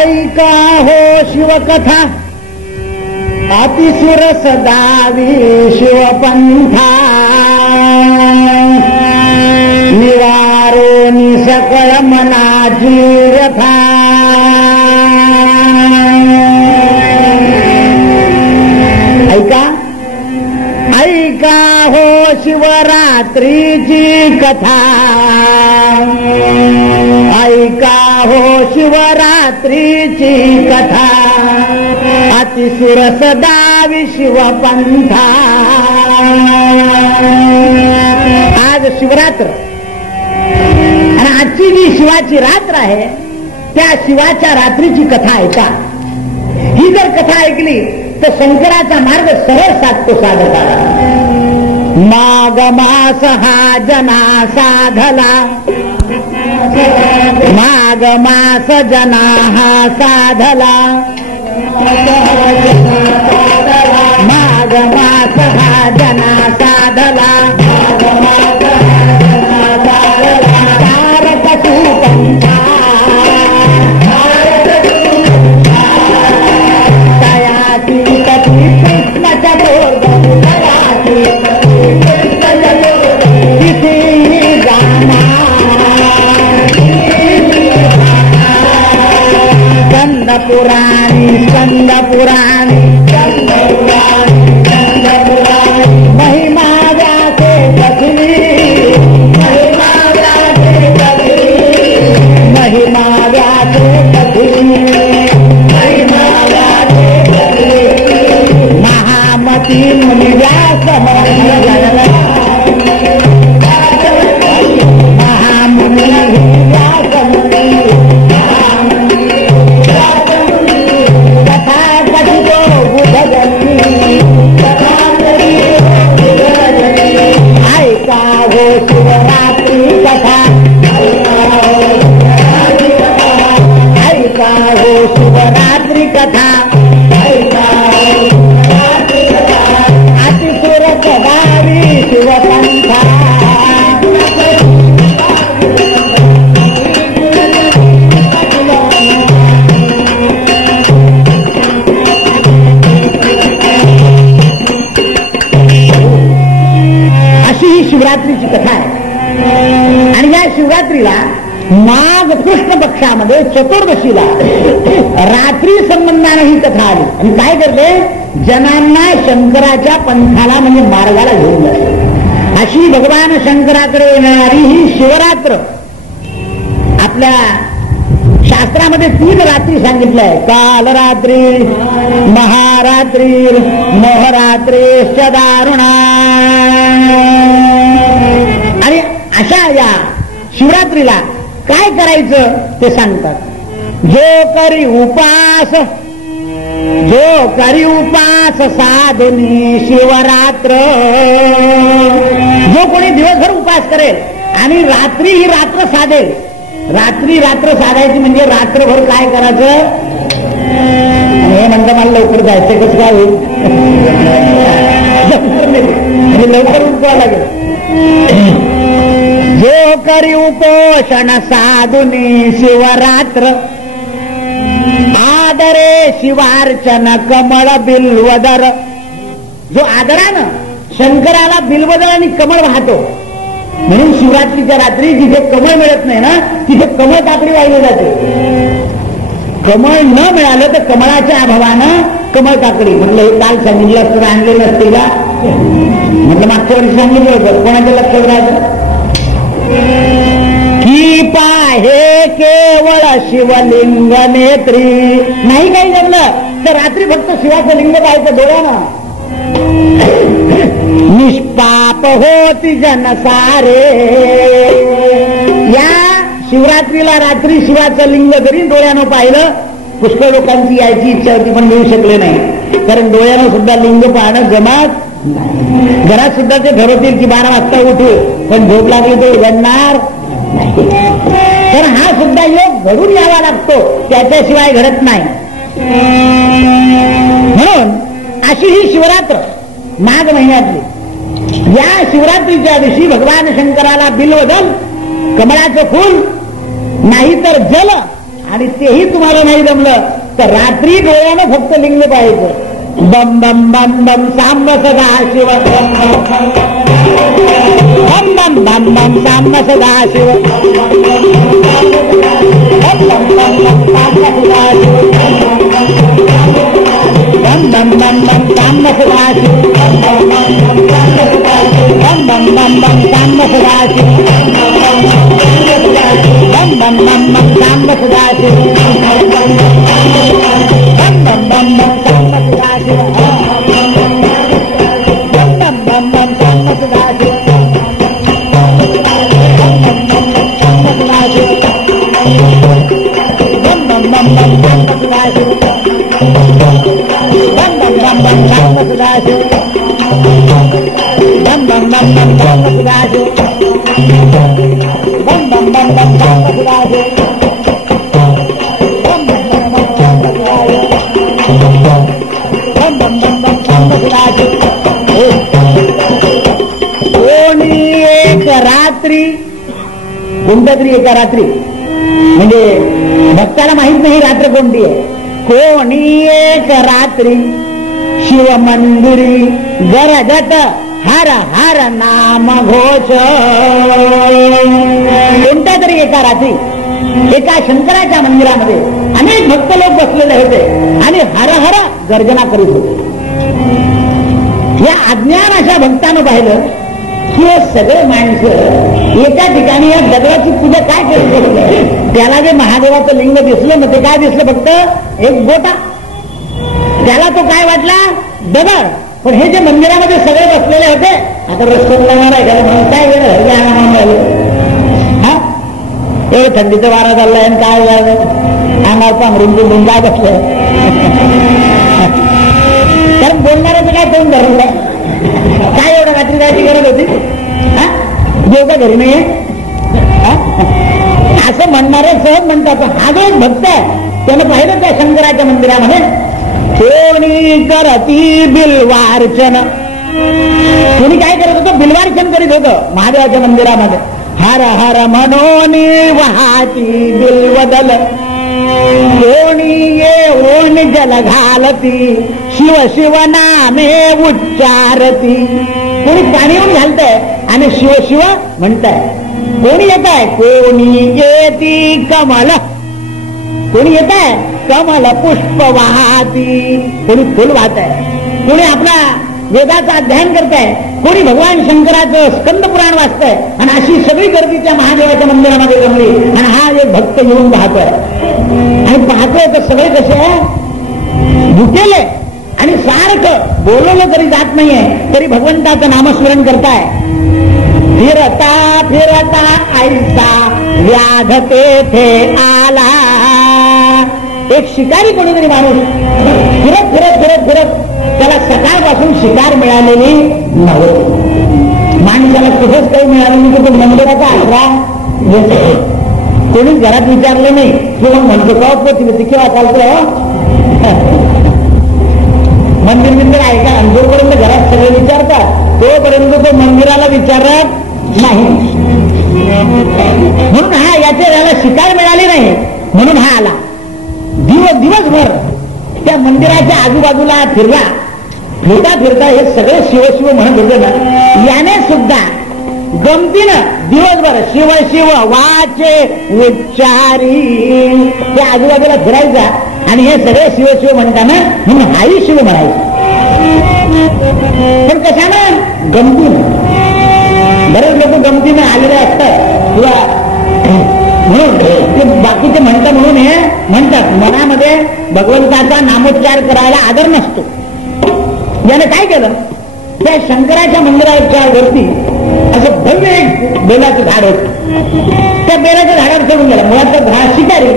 ऐका हो शिवकथा अतिसुर सदावी शिवपंथा निवारो वाचनी सकळ मनाची व्यथा ऐका ऐका हो शिवरात्रीची कथा ऐका हो शिवरात्रीची कथा अतिसुर सदावी शिवपंथा आज शिवरात्र आणि आजची जी शिवाची रात्र आहे त्या शिवाच्या रात्रीची कथा ऐका ही जर कथा ऐकली तर शंकराचा मार्ग सरळ साधतो साधकाला माघ मास हा जना साधला माघ मास जना हा साधला माघ मास हा जना साधला तारक सुपंथा तयाची कथी कृष्णाच्या बोर्गी तिथे गामा स्कंद पुराणी स्कंद पुराणी महिमा व्यासे कथली महिमा व्यासे कथली महामती मुनि व्यास महामुनि व्यास कथा कथितो बुधजनी ऐका हो शिवरात्री कथा ऐका हो शिवरात्री कथा अतिसुर सदावी शिवपंथा अशी ही शिवरात्रीची कथा आहे आणि या शिवरात्रीला माघ कृष्ण पक्षामध्ये चतुर्दशीला रात्री संबंधाने ही कथा आली आणि काय करते जनांना शंकराच्या पंथाला म्हणजे मार्गाला घेऊन जाते अशी भगवान शंकराकडे येणारी ही शिवरात्र आपल्या शास्त्रामध्ये 3 रात्री सांगितलंय कालरात्री महारात्री मोहरात्री दारुणा आणि अशा या शिवरात्रीला काय करायचं ते सांगतात जो करी उपास साधुनी शिवरात्र जो कोणी दिवसभर उपास करेल आणि रात्री ही रात्र साधेल रात्र साधायची म्हणजे रात्रभर काय करायचं हे म्हणतं मला लवकर जायचं कसं काय होईल लवकर उठवावं लागेल जो करी उपोषण साधुनी शिवरात्र आदरे शिवार्चन कमळ बिल्वदर जो आदरानं शंकराला बिल्वदर आणि कमळ वाहतो म्हणून शिवरात्रीच्या रात्री जिथे कमळ मिळत नाही ना तिथे कमळ काकडी वाहिली जाते कमळ न मिळालं तर कमळाच्या अभावानं कमळ काकडी म्हटलं हे काल सांगितलं असतं आणलेलं असते का म्हटलं मागच्या वर्षी सांगितलं होतं कोणाच्या लक्षात राहतं की पाहे केवळ शिवलिंग नेत्री नाही काही जमलं तर रात्री फक्त शिवाचं लिंग पाहायचं डोळ्यानं निष्पाप होती जनसारे या शिवरात्रीला रात्री शिवाचं लिंग जरी डोळ्यानं पाहिलं पुष्कळ लोकांची यायची इच्छा होती पण मिळू शकले नाही कारण डोळ्यानं सुद्धा लिंग पाहणं जमात घरात सुद्धा ते ठरवतील की 12 वाजता उठू पण झोप लागली तो उघडणार तर हा सुद्धा योग घडून यावा लागतो त्याच्याशिवाय घडत नाही म्हणून अशी ही शिवरात्र माघ महिन्यातली या शिवरात्रीच्या दिवशी भगवान शंकराला बिल्वदल कमळाचं फूल नाही तर जल आणि तेही तुम्हाला नाही जमलं तर रात्री डोळ्यानं फक्त लिंग पाहायचं बम बम बम बम सांब सदा शिव, बम बम बम बम सांब सदा शिव, बम बम बम बम सांब सदा शिव, बम बम बम बम सांब सदा शिव, बम बम बम बम सांब सदा शिव, बम बम बम बम सांब सदा शिव, बम बम बम बम सांब सदा शिव, बम बम बम बम सांब सदा शिव, बम बम बम बम सांब सदा शिव, बम बम बम बम सांब सदा शिव, बम बम बम बम सांब सदा शिव, बम बम बम बम सांब सदा शिव, बम बम बम बम सांब सदा शिव, बम बम बम बम सांब सदा शिव. कोणी एक रात्री, कोणत्या तरी एका रात्री, म्हणजे भक्ताला माहित नाही रात्र कोणती आहे. कोणी एक रात्री शिव मंदिरी गरजत हर हर नाम घोष. कोणत्या तरी एका रात्री एका शंकराच्या मंदिरामध्ये अनेक भक्त लोक बसलेले होते आणि हर हर गर्जना करीत होते. या अज्ञान अशा भक्तानं पाहिलं की हे सगळे माणसं एका ठिकाणी या दगडाची पूजा काय करत होते. त्याला जे महादेवाचं लिंग दिसलं ना, ते काय दिसलं फक्त एक गोटा. त्याला तो काय वाटला, दगड. पण हे जे मंदिरामध्ये सगळे बसलेले होते, आता रस्त्याला आहे का म्हणून काय वेळ हा एवढं थंडीचं वारा चाललाय आणि काय झालं अंगावर पांघरून बुंबून काय बसलं. कारण बोलणाऱ्याचं काय तोंड धरलं काय, एवढं रात्री जायची गरज होती. देव का घरी नाहीये असं म्हणणारे सहज म्हणतात. हा जो एक भक्त आहे त्यानं पाहिलं त्या शंकराच्या मंदिरामध्ये कोणी करती बिल्वार्चन. कोणी काय करत होतं, बिल्वार्चन करीत होतं महादेवाच्या मंदिरामध्ये. हर हर मनोनी वाहती बिल्वदल, कोणी येऊन जल घालती शिव शिव नामे उच्चारती. कोणी पाणी येऊन घालतंय आणि शिव शिव म्हणताय. कोणी येत आहे, कोणी येती कमल, कोणी येत आहे कमल पुष्प वाहती, कोणी फुल वाहत आहे, कोणी आपला वेदाचं अध्ययन करताय, कोणी भगवान शंकराचं स्कंद पुराण वाचतंय. आणि अशी सगळी गर्दी त्या महादेवाच्या मंदिरामध्ये जमली आणि हा एक भक्त येऊन पाहतोय. आणि पाहतोय तर सगळे कसे आहे, भुकेले आणि सारखं बोलवलं तरी जात नाहीये, तरी भगवंताचं नामस्मरण करताय. फिरता फिरता ऐसा व्याध तेथे आला. एक शिकारी कोणीतरी माणूस फिरत फिरत फिरत फिरत त्याला सकाळपासून शिकार मिळालेली नव्हती. माणसाला कुठेच काही मिळालं नाही, तो मंदिराचा आसरा घेतो. कोणीच घरात विचारलं नाही किंवा म्हणतो का पोचली केव्हा चालतोय मंदिर बिंदिर आहे का. जोपर्यंत घरात सगळे विचारतात तोपर्यंत तो मंदिराला विचारत नाही. म्हणून हा याला शिकार मिळाली नाही म्हणून हा आला. दिवसभर त्या मंदिराच्या आजूबाजूला फिरला. फिरता फिरता हे सगळे शिव शिव म्हणत होते ना, याने सुद्धा गमतीनं दिवसभर शिव शिव वाचे उच्चारी त्या आजूबाजूला फिरायचा आणि हे सगळे शिव शिव म्हणताना म्हणून हाही शिव म्हणायचं. पण कशानं, गमतीनं. बरेच लोक गमतीनं आलेले असतात किंवा म्हणून ते बाकीचे म्हणतात म्हणून हे म्हणतात. मनामध्ये भगवंताचा नामोच्चार करायला आदर नसतो. याने काय केलं, त्या शंकराच्या मंदिराच्या वरती असं भव्य एक बेलाचं झाड होतं. त्या बेलाच्या झाडावर चढून गेला. मुळात तर झाड शिकारी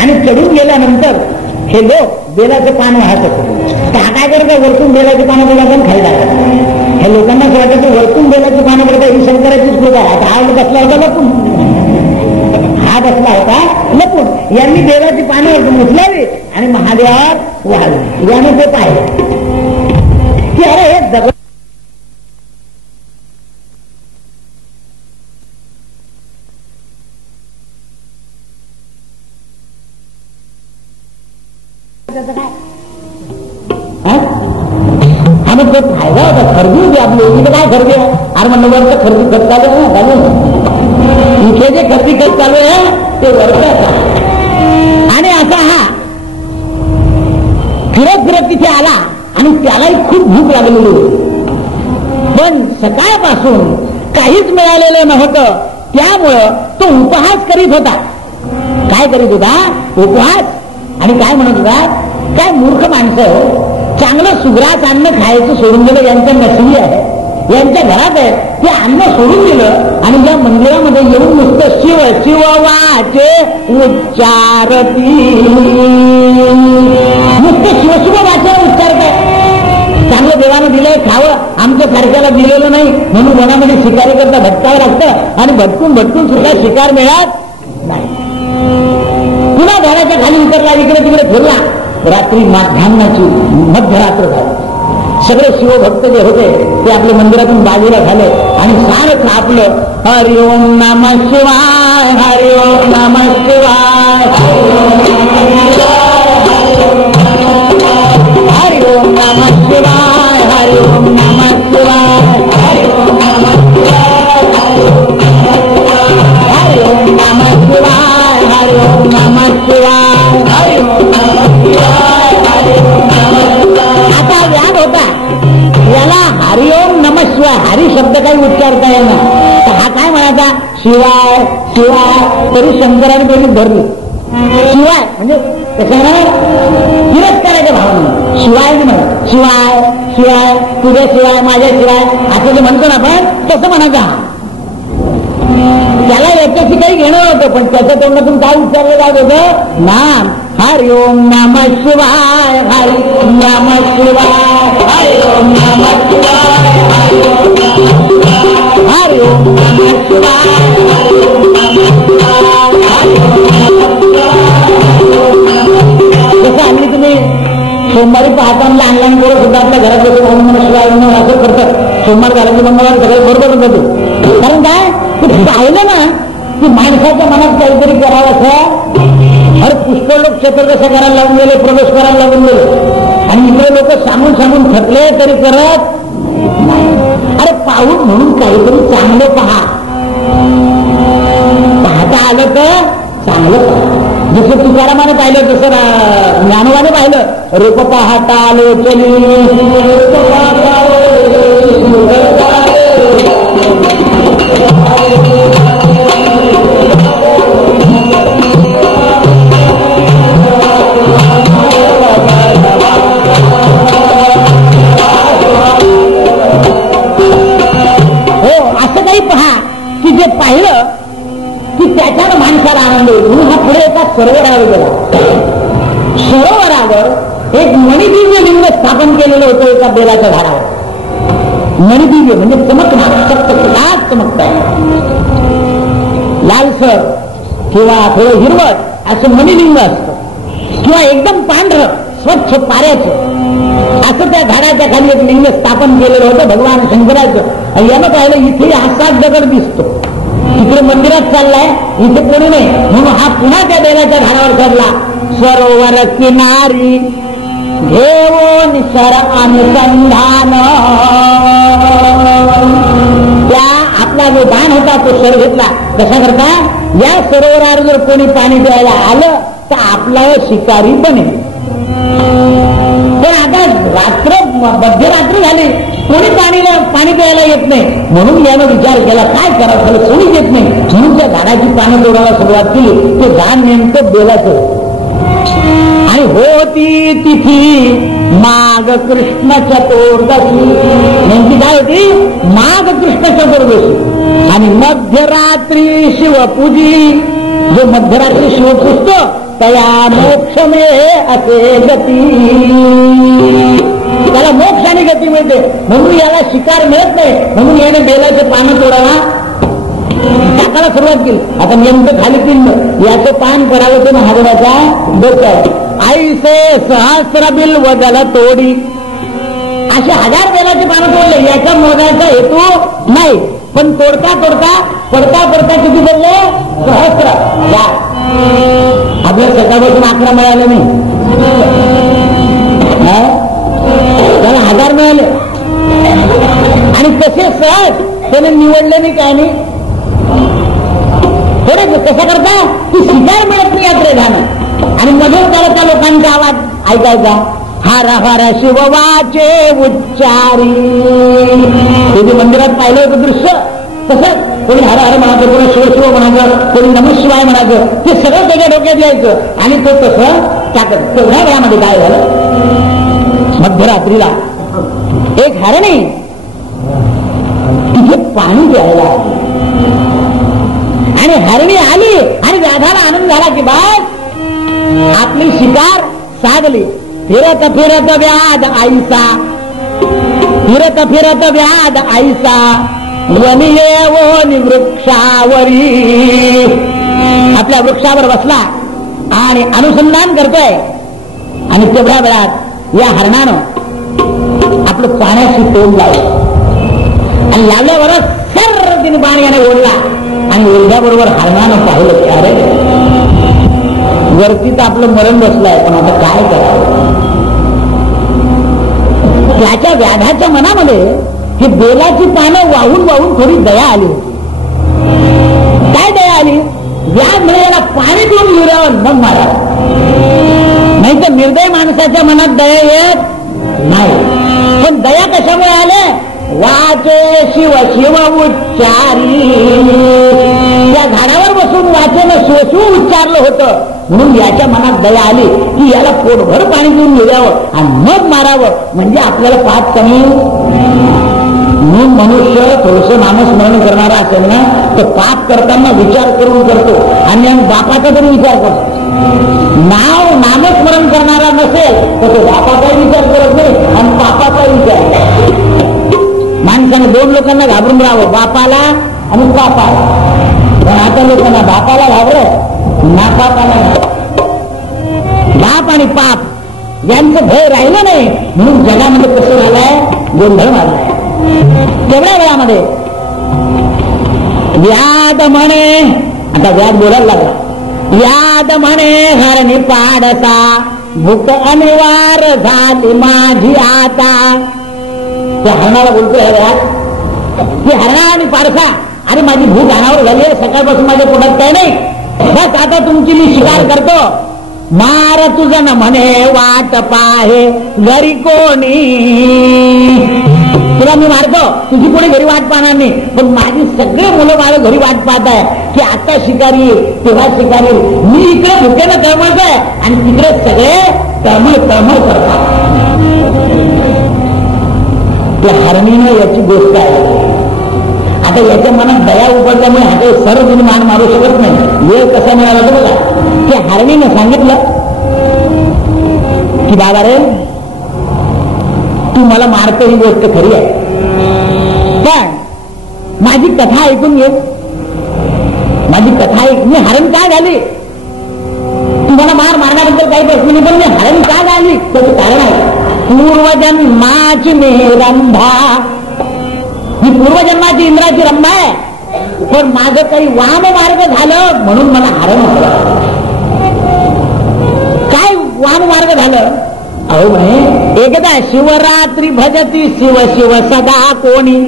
आणि चढून गेल्यानंतर हे लोक बेलाचं पान वाहत होते. काय करतात, वरतून बेलाची पानं पडतात पण खाली टाकतात. हे लोकांना असं वाटतं वरतून बेलाची पानं पडतात ही शंकराचीच कृपा आहे. आता हा बसला होता लपून, हा बसला होता लपून. यांनी बेलाची पानं उचलावी आणि महादेवावर वाहवी. याने ते पाहिलं की अरे हे दगड त्याचं काय मग तो फायदा होता. खरेदी होती आपली. इथे काय खरेदी आहे? अरे म्हणलं वरचं खरेदी खत चालू आहे ना, चालू. इथे जे खरेदी खत चालू आहे ते वरचं. आणि असा हा फिरत फिरत तिथे आला आणि त्यालाही खूप भूक लागलेली होती. पण सकाळपासून काहीच मिळालेलं नव्हतं. त्यामुळं तो उपहास करीत होता. काय करीत होता? उपहास. आणि काय म्हणत होता? काय मूर्ख माणसं, चांगलं सुग्रास अन्न खायचं सोडून दिलं. यांच्या नसली आहे, यांच्या घरात आहे, ते अन्न सोडून दिलं आणि या मंदिरामध्ये येऊन नुसतं शिव शिव वाचे उच्चारती. नुसतं शिवशिव वाचे उच्चार काय? चांगलं देवानं दिलंय खावं, आमच्या सारख्याला दिलेलं नाही म्हणून वनामध्ये शिकारी करता भटकावं लागतं आणि भटकून भटकून सुद्धा शिकार मिळत नाही. पुन्हा घराच्या खाली उतरला, इकडे तिकडे फिरला. रात्री माध्यान्नाची मध्यरात्र झाली. सगळे शिवभक्त जे होते ते आपल्या मंदिरातून बाजूला झाले आणि सारं आपलं हरिओम नमः शिवाय, हरिओम नमः शिवाय, हरिओम नमः शिवाय, हरिओम नमः शिवाय, हरिओम नमः शिवाय, हरिओम नमः शिवाय, हरिओम नमः शिवाय, हरिओम नमः शिवाय. आता व्याध होता याला हरिओम नमः शिवाय, हरी शब्द काही उच्चारता येणार. तर हा काय म्हणायचा? शिवाय शिवाय. तरी शंकराने पहिली धरली. शिवाय म्हणजे कशाने? तिरस्काराच्या भावना. शिवाय म्हणा, शिवाय शिवाय, तुझ्याशिवाय माझ्याशिवाय असं जे म्हणतो ना आपण, तसं म्हणायचा. त्याला याच्याशी काही घेणं होतं, पण त्याच्या तोंडातून काय उच्चारलं जात होतं? नाम. हरिओम नमः शिवाय, हरिओम नमः शिवाय, हरिओम नमः शिवाय, हरिओम नमः शिवाय, हरिओम नमः शिवाय. जसं आम्ही तुम्ही सोमवारी पाहता लहान लहान पोरं सुद्धा आपल्या घरात बसून ओम नमः शिवाय असं करतात. सोमवार झाला की मंगळवार सगळं बरोबर होतो. कारण काय पाहिलं ना की माणसाच्या मनात काहीतरी करावं असं. अरे पुष्कळ लोक क्षेत्र कसं करायला लागून गेले, प्रवेश करायला लागून गेले आणि इकडे लोक सांगून सांगून थकले तरी करत. अरे पाहून म्हणून काहीतरी चांगलं पहा. पाहता आलं तर चांगलं पहा. जसं तुकारामाने पाहिलं तसं ज्ञानोबाने पाहिलं. रूप पाहता आलो चली, जे पाहिलं की त्याच्यानं माणसाला आनंद होईल म्हणून हा पुढे एका सरोवरावर गेला. सरोवरावर एक मणिदिव्य लिंग स्थापन केलेलं होतं एका बेलाच्या झाडावर. मणिदिव्य म्हणजे चमकणार, चकचकाट चमकताय. लालसर किंवा थोडं हिरवट असं मणिलिंग असतं किंवा एकदम पांढरं स्वच्छ पाऱ्याचं असं त्या झाडाच्या खाली एक लिंग स्थापन केलेलं होतं भगवान शंकराचं. यानं पाहिलं इथे असाच दगड दिसतो, तिकडे मंदिरात चाललाय, इथे कोणी नाही म्हणून हा पुन्हा त्या बेलाच्या झाडावर चढला. सरोवर किनारी घेऊन सर अनुसंधान. त्या आपला जो दान होता तो सर घेतला. कशा करता? या सरोवरावर जर कोणी पाणी प्यायला आलं तर आपला शिकारी बनेल. पण आता रात्र मध्यरात्र झाली, कोणी पाणी प्यायला येत नाही म्हणून यानं विचार केला काय करावं, कोणीच येत नाही म्हणून त्या झाडाची पानं तोडायला सुरुवात केली. ते झाड नेमकं बेलाचं आणि होती तिथी माघ कृष्ण चतुर्दशी. नेमकी काय होती? माघ कृष्ण चतुर्दशी आणि मध्यरात्री शिवपूजी. जो मध्यरात्री शिव पुजतो तया मोक्ष मिळे असे गती. त्याला मोक्ष आणि गती मिळते म्हणून याला शिकार मिळत नाही म्हणून याने बेलाचे पानं तोडायला टाकायला सुरुवात केली. आता नेमकं खाली पिंड याचं पान करावं ते महादेवाच्या डोक्यावर. आईसे सहस्र बिल वगल तोडी. असे 1000 बेलाचे पानं तोडले. याचा मोजायचा हेतू नाही पण तोडता तोडता पडता पडता किती बोलले? सहस्र. आपल्या सकाळपासून 11 मिळाले नाही, त्याला 1000 मिळाले. निवडले नाही काय नाही. थोडे कसं करता की शिकार मिळत नाही यात्रे जाणं आणि मधून त्याला त्या लोकांचा आवाज ऐकायचा. हर हर शिव वाचे उच्चारी. ते मंदिरात पाहिलं होतं दृश्य तसं कोणी हर हर म्हणायचं, कोणी शिवशिव म्हणायचं, कोणी नमशिवाय म्हणायचं, ते सगळं त्याच्या डोक्यात यायचं आणि तो तसं टाकत. तेवढ्या वेळामध्ये काय झालं, मध्यरात्रीला एक हरणी तिथे पाणी प्यायला आली आणि हरणी आली आणि व्याधाला आनंद झाला की बस आपली शिकार साधली. फिरत फिरत व्याध आईसा, फिरत फिरत व्याध आईसा, वनिये वनी वृक्षावरी. आपल्या वृक्षावर बसला आणि अनुसंधान करतोय आणि तेवढ्या वेळात या हरणानं आपलं पाण्याशी तोंड लावलं आणि लावल्यावरच सर्व तिने पाणी याने ओढला आणि ओढल्याबरोबर हरणानं पाहिलं की अरे वरती तर आपलं मरण बसलंय, पण आता काय करावं. त्याच्या व्याधाच्या मनामध्ये ही बेलाची पानं वाहून वाहून थोडी दया आली होती. काय दया आली, व्याध म्हणजे याला पाणी पिऊन मिळावं मग मारा. नाही तर निर्दय माणसाच्या मनात दया येत नाही. पण दया कशामुळे आले, वाचे शिव शिव उच्चारी. त्या झाडावर बसून वाचेनं शिव उच्चारलं होतं म्हणून याच्या मनात दया आली की याला पोटभर पाणी पिऊन मिळावं आणि मग मारावं म्हणजे आपल्याला पाप कमी. म्हणून मनुष्य थोडस नामस्मरण करणारा असेल ना तर पाप करताना विचार करून करतो आणि बापाचा तरी विचार करतो. नामस्मरण करणारा नसेल तर तो बापाचाही विचार करत नाही आणि पापाचा विचार. माणसाने दोन लोकांना घाबरून राहावं, बापाला आणि पापाला. पण आता लोकांना बापाला घाबरत ना पापाला. बाप आणि पाप यांचं भय राहिलं नाही म्हणून जगामध्ये कसं झालंय, गोंधळ मारलाय. तेवढ्या वेळामध्ये व्याध म्हणे, आता व्याध बोलायला लागला, व्याध म्हणे हरणी पाडसा, भूक अनिवार झाली माझी आता. त्या हरणाला बोलतोय की हरणा आणि पाडसा, अरे माझी भूक अनावर झाली आहे, सकाळपासून माझ्या पोटात काय नाही, बस आता तुमची मी शिकार करतो. मार तुझं न म्हणे वाट पाहे घरी कोणी. तुला मी मारतो, तुझी कोणी घरी वाट पाहणार नाही, पण माझी सगळे मुलं माझं घरी वाट पाहत आहे की आता शिकारी येईल तेव्हा शिकारी येईल. मी इकडे भुकेनं तळमळतोय आणि तिकडे सगळे तळमळ तळमळ करतात. त्या हरणीनं याची गोष्ट आहे. आता याच्या मनात दया उपडल्यामुळे आता सर्व तुम्ही मान मारू शकत नाही. वेळ कसा मिळाला तर बघा, त्या हरणीनं सांगितलं की बाबा रे तू मला मारतो ही गोष्ट खरी आहे, पण माझी कथा ऐकून घे. माझी कथा ऐक. मी हरण का झाली, तुम्हाला मारण्याबद्दल काही प्रश्न नाही, पण मी हरण का झाली त्याचं कारण आहे. पूर्वजन्माची मेरंभा, ही पूर्वजन्माची इंद्राची रंभा आहे, पण माझं काही वाम मार्ग झालं म्हणून मला हरण झालं. काय वाम मार्ग झालं, अहो म्हणे एकदा शिवरात्री भजती शिव शिव सदा कोणी.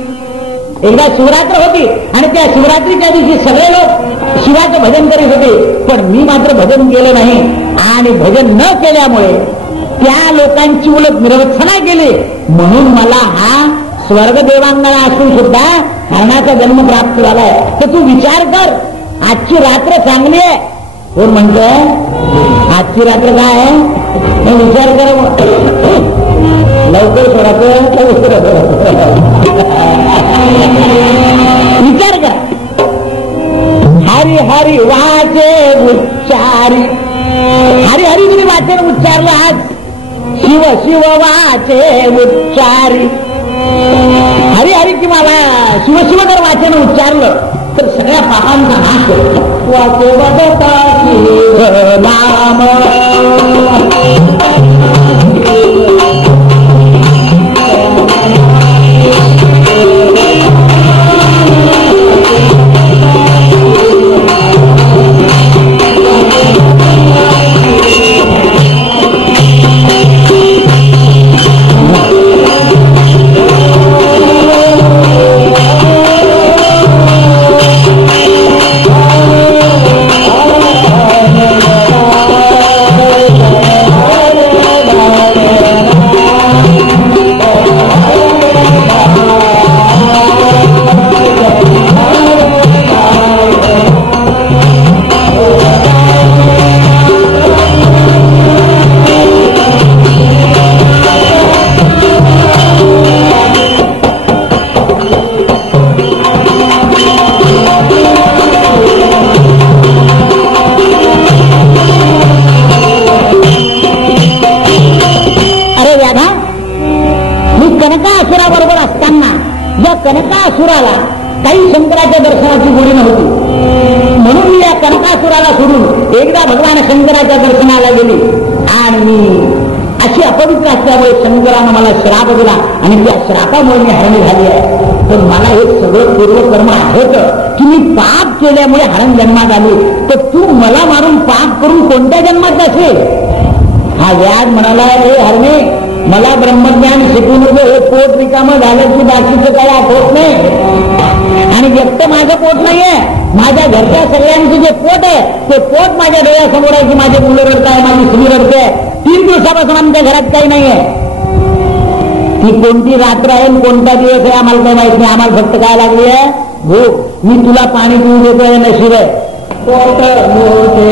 एकदा शिवरात्र होती आणि त्या शिवरात्रीच्या दिवशी सगळे लोक शिवाचं भजन करीत होते, पण मी मात्र भजन केलं नाही आणि भजन न केल्यामुळे त्या लोकांची उलट निरवच्छना केली म्हणून मला हा स्वर्ग देवांगना असून सुद्धा हरणाचा जन्म प्राप्त झालाय. तर तू विचार कर, आजची रात्र चांगली आहे. कोण म्हणतोय आजची रात्र काय आहे, विचार कर. लवकर सोडायचं विचार कर. हरी हरी वाचे उच्चारी, हरी हरी तुम्ही वाचन उच्चारलं आज. शिव शिव वाचे उच्चारी, हरी हरी की मला शिव शिव जर वाचन उच्चारलं तर सगळ्या पापांचा नाश होतो. वाचे वदता शिव नाम, एकदा भगवान शंकराच्या दर्शनाला गेली आणि अशी अपवित्र असल्यामुळे शंकरानं मला श्राप दिला आणि त्या श्रापामुळे मी हरणी झाली आहे. पण मला हे सगळं पूर्वकर्म आठवतं की मी पाप केल्यामुळे हरण जन्मात आली. तर तू मला मारून पाप करून कोणत्या जन्मात असेल? हा व्याज म्हणाला, हे हरणे मला ब्रह्मज्ञान शिकून हे पोट रिकामं झालं की बाकीचं काही आठवत नाही. आणि व्यक्त माझं पोट नाहीये, माझ्या घरच्या सगळ्यांचं जे पोट आहे ते पोट माझ्या डोळ्यासमोर आहे की माझे मुलं रडत आहे, माझी स्त्री रडते. 3 दिवसापासून आमच्या घरात काही नाहीये. ती कोणती रात्र आहे कोणता दिवस आहे आम्हाला काही माहित नाही. आम्हाला फक्त काय लागली आहे? भूक. मी तुला पाणी पिऊ देतोय नशीब आहे. पोट मोठे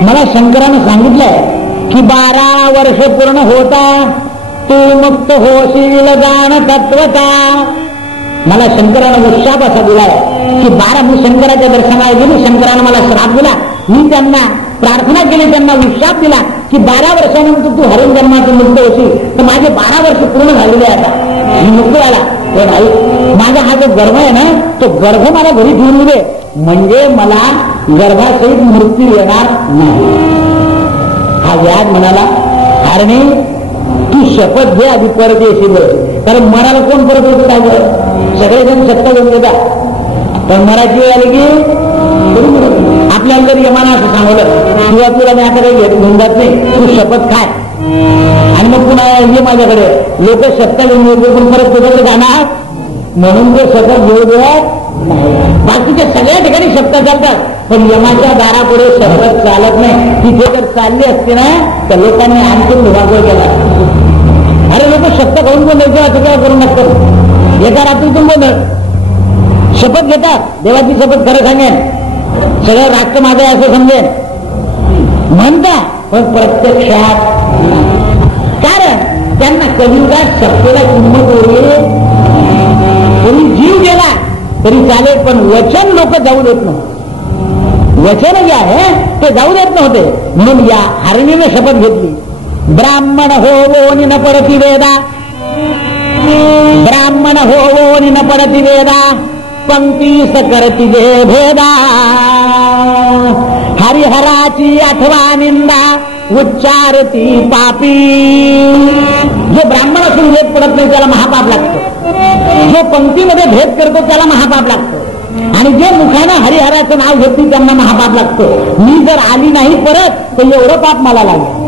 मला शंकरानं सांगितलंय की 12 वर्ष पूर्ण होता तू मुक्त होशील जाण तत्वता. मला शंकरानं उत्शाप असा दिलाय की 12 मी शंकराच्या दर्शनाला गेली. शंकरानं मला श्राप दिला. मी त्यांना प्रार्थना केली, त्यांना उत्शाप दिला की 12 वर्षानंतर तू हरण जन्मातून मुक्त होशील. तर माझे 12 वर्ष पूर्ण झालेले आहे आता, मी मुक्त व्हायला. पण आई माझा हा जो गर्भ आहे ना तो गर्भ मला घरी ठेवून दे, म्हणजे मला गर्भासहित मृत्यू येणार नाही. हा व्याज म्हणाला, हरणे तू शपथ घे आधी परत येशील. कारण मराला कोण परत होत काय? सगळेजण सत्ता घेऊन देतात. पण मराठी वेळ आली की आपल्याला जर यमाना असं सांगलं किंवा तुला मी आता काही घेऊन जात नाही, तू शपथ खाय आणि मग पुन्हा ये माझ्याकडे. लोक सत्ता घेऊन पण परत तुझ्याकडे जाणार म्हणून ते शपथ घेऊ देत नाही. बाकीच्या सगळ्या ठिकाणी शपथ चालतात पण यमाच्या दारापुढे शपथ चालत नाही. तिथे जर चालली असते ना तर लोकांनी आणखी धुमाकूळ केला. अरे लोक शपथ खाऊन पण द्यायचं असं काय करू नसतं. एका रात्रीतून बोल शपथ घेतात, देवाची शपथ खरं सांगेन, सगळं राष्ट्र माझं आहे असं समजेन म्हणता, पण प्रत्यक्षात कारण त्यांना कलियुगात सत्तेला किंमत होईल. कोणी जीव गेला तरी चालेल पण वचन लोक जाऊ देत नव्हते. वचन जे आहे ते जाऊ देत नव्हते. म्हणून या हरणीने शपथ घेतली, ब्राह्मण होवो न पडती वेदा, ब्राह्मण होवो न पडती वेदा, पंक्तीस करती जे भेदा, हरिहराची आठवा निंदा उच्चारती पापी. जो ब्राह्मण असून भेद पडत नाही त्याला महापाप लागतो. जो पंक्तीमध्ये भेद करतो त्याला महापाप लागतो. आणि जे मुखानं हरिहराचं नाव घेतली त्यांना महापाप लागतो. मी जर आली नाही परत तर एवढं पाप मला लागेल,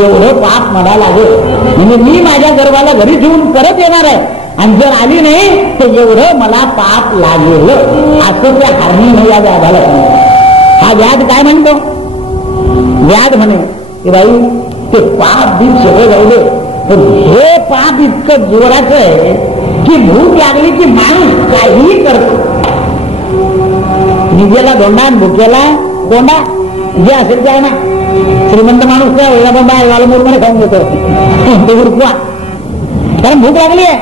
एवढं पाप मला लागेल. म्हणजे मी माझ्या गर्भाला घरी ठेवून परत येणार आहे आणि जर आली नाही तर एवढं मला पाप लागेल. असं त्या हरणीने या व्याधाला सांगितलं. हा व्याध काय म्हणतो? व्याध म्हणे की बाई ते पाप बीप सगळं जाऊ दे, पण हे पाप इतकं जोराचं आहे की भूक लागली की माणूस काहीही करतो. निजेला धोंडा आणि भुकेला कोंडा जे असेल ते आहे ना. श्रीमंत माणूस काय वेळा बाबा वाला मुरमणे खाऊन घेतो ते उरकवा कारण भूक लागली आहे.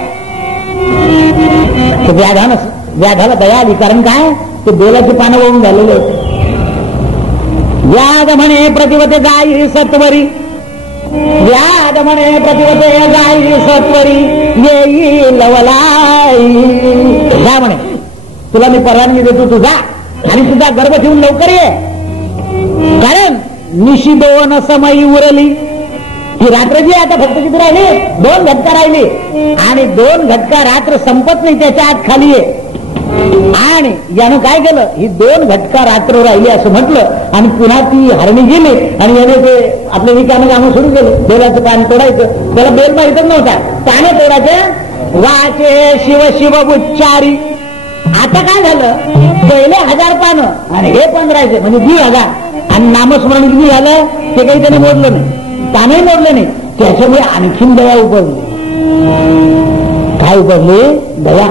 व्याधाला दया आली. कारण काय ते बेलाची पानं वळून झालेले होते. व्याध म्हणे प्रतिवते गायी सत्वरी, व्याध म्हणे प्रतिवते गायी सत्वरी, येई लवलाई. जा म्हणे तुला मी परवानगी देतो, तुझा आणि तुझा गर्भ ठेवून लवकर ये. कारण निशी 2 समयी उरली. ही रात्र जी आता फक्त किती राहिली? 2 घटका राहिली आणि 2 घटका रात्र संपत नाही त्याच्या आत खाली आहे. आणि यानं काय केलं, ही 2 घटका रात्र राहिली असं म्हटलं आणि पुन्हा ती हरणी गेली आणि याने ते आपले विकानं कामं सुरू केले. बेलाचं पान तोडायचं, त्याला बेल माहितच नव्हता, पानं तोडायचे, वाचे शिव शिव उच्चारी. आता काय झालं, पहिले 1000 पानं आणि हे 1500 म्हणजे 2000 आणि नामस्मरण किती झालं ते काही त्याने मोडलं नाही, पानही मोडलं नाही. त्याच्यामुळे आणखीन दया उपजली. काय उपजली? दया.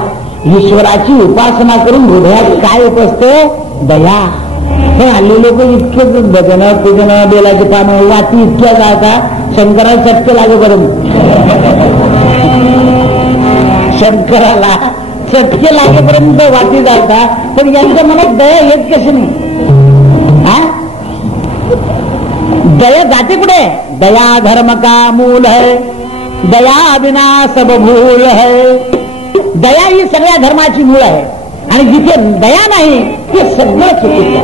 ईश्वराची उपासना करून हृदयात काय उपजते? दया. पण हल्ली लोक इतके भजन पूजन बेलाचे पानं वाटी इतक्या जातात, शंकराला चटके लागेपर्यंत, शंकराला चटके लागेपर्यंत वाटी जातात. पण यांच्या मनात दया येत कशी नाही? दया जाते कुठे? दया धर्म का मूल है, दया बिना सब भूल है. दया ही सगळ्या धर्माची मूळ आहे आणि जिथे दया नाही ते सगळं चुकीचं आहे.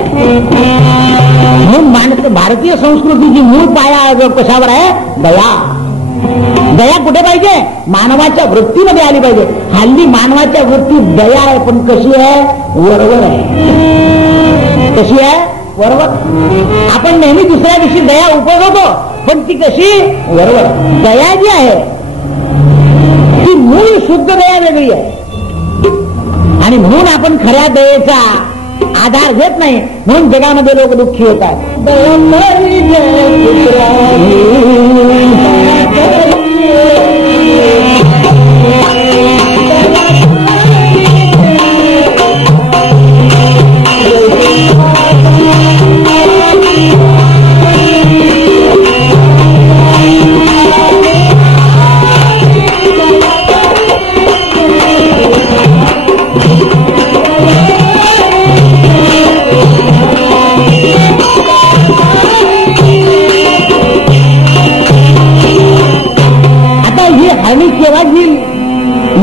म्हणून भारतीय संस्कृतीची मूळ पाया कशावर आहे? दया. दया कुठे पाहिजे? मानवाच्या वृत्तीमध्ये आली पाहिजे. हल्ली मानवाच्या वृत्तीत दया आहे, पण कशी आहे? वरवर आहे. कशी आहे? वरवर. आपण नेहमी दुसऱ्या दिवशी दया उपजवतो, पण ती कशी? वरवर. दया जी आहे ती मूळ शुद्ध दया वेगळी आहे आणि म्हणून आपण खऱ्या दयेचा आधार घेत नाही. म्हणून जगामध्ये लोक दुःखी होतात.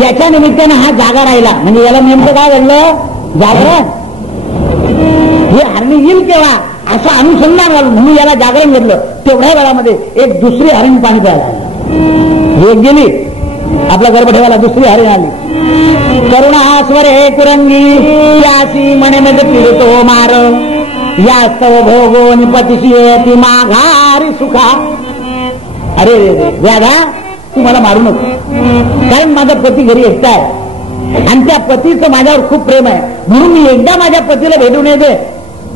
याच्या निमित्तानं हा जागा राहिला. म्हणजे याला नेमकं काय घडलं? जागरण. हे हरणी येईल केव्हा असं अनुसंधान झालं, म्हणून याला जागरण घडलं. तेवढ्या वेळामध्ये एक दुसरी हरिण पाणी प्यायला, एक गेली, आपला गर्भ ठेवायला दुसरी हरिण आली. करुणा स्वर हे कुरंगी यासी म्हणे मध्ये पिढतो मार, या स्तव भोगो निपतिशी ती माघारी सुखा. अरे व्याधा, तू मला मारू नको, कारण माझा पती घरी एकटा आहे आणि त्या पतीचं माझ्यावर खूप प्रेम आहे, म्हणून मी एकदा माझ्या पतीला भेटून येते.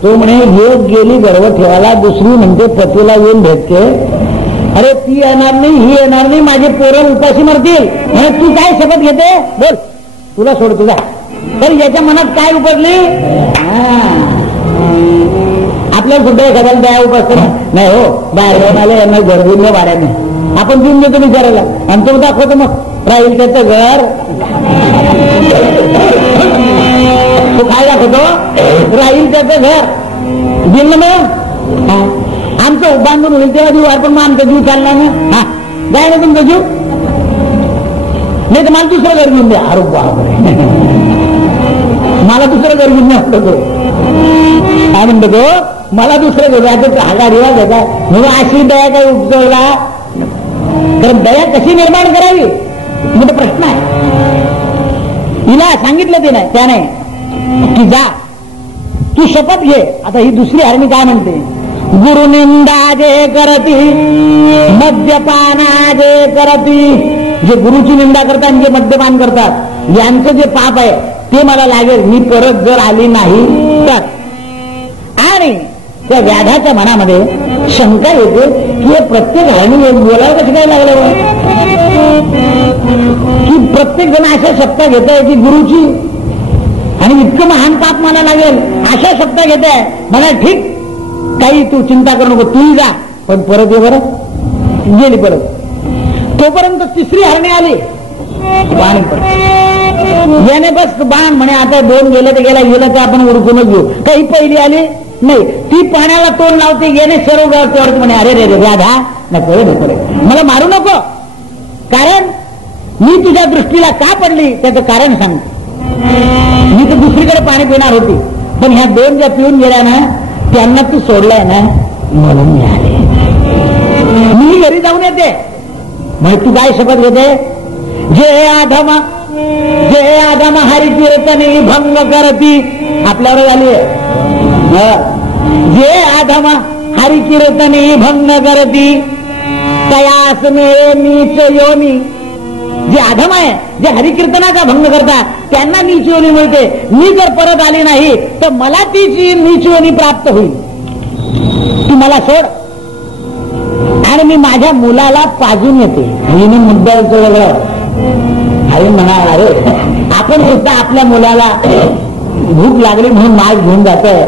तो म्हणे एक गेली गर्भ ठेवायला, दुसरी म्हणते पतीला येऊन भेटते. अरे ती येणार नाही, ही येणार नाही, माझे पोरं उपाशी मरतील. म्हणे तू काय शपथ घेते? बोल, तुला सोड तुझा. तर याच्या मनात काय उपजली? आपल्याला सुद्धा एखाद्याला दया उपजते नाही हो, बाहेर आले यांना घरगुंड भाड्याने आपण देऊन देतो बिचारायला आणि तो दाखवतो मग राहील त्याचं घर. तो काय दाखवतो? राहील त्याचं घर दिलं मग आमचं बांधून होईल तेव्हा जीव, पण मग आमचा जीव चालला ना. हा जाय ना तुमचा जीव, नाही तर मला दुसरं घर घेऊन द्या. अरे बापरे, मला दुसरं घर घेऊन द्या. काय म्हणतो तो? मला दुसरं घर द्यायचं. हा रिवाज आहे का? म्हणून अशी दया काय उपजवला? तर दया कशी निर्माण करावी म्हणजे प्रश्न आहे. हिला सांगितलं ते नाही, त्याने की जा तू शपथ घे. आता ही दुसरी हरणी काय म्हणते? गुरु निंदा जे करती, मद्यपाना जे करती. जे गुरुची निंदा करतात, जे मद्यपान करतात, यांचं जे पाप आहे ते मला लागेल, मी परत जर आली नाही तर. आणि त्या व्याधाच्या मनामध्ये शंका येते की प्रत्येक हरणी बोलायला कसं काय लागलं, की प्रत्येक जण अशा शब्द घेत आहे की गुरुची आणि इतकं महान पाप मला लागेल अशा शब्द घेत आहे. मला ठीक, काही तू चिंता करू नको, तूही जा, पण परत ये बरं. गेली परत. तोपर्यंत तिसरी हरणी आली, बाण परत याने बस बाण म्हणे आता 2 गेले तर गेलं तर आपण उरकूनच घेऊ. काही पहिली आली नाही, ती पाण्याला तोंड लावते, येणे सर्व गावते म्हणे अरे रे राधा नको रे, मला मारू नको, कारण मी तुझ्या दृष्टीला का पडली त्याचं कारण सांगते. मी तर दुसरीकडे पाणी पिणार होती, पण ह्या 2 ज्या पिऊन गेल्या ना त्यांना तू सोडलाय ना म्हणून मी आले. मी घरी जाऊन येते. म्हणजे तू काय शपथ घेते? जे आधम जे आगम हरी कीर्तनी भंग करती आपल्यावर झाली आहे. जे आगम हरी कीर्तनी भंग करती तयास मिळे नीच योनी. जे आधम आहे, जे हरिकीर्तनाचा भंग करतात त्यांना नीच योनी मिळते. मी जर परत आली नाही तर मला ती नीच योनी प्राप्त होईल. ती मला सोड आणि मी माझ्या मुलाला पाजून येते. हिने मुद्द्याचं वेगळं. हरी म्हणाला अरे आपण सुद्धा आपल्या मुलाला भूक लागली म्हणून मास घेऊन जातोय,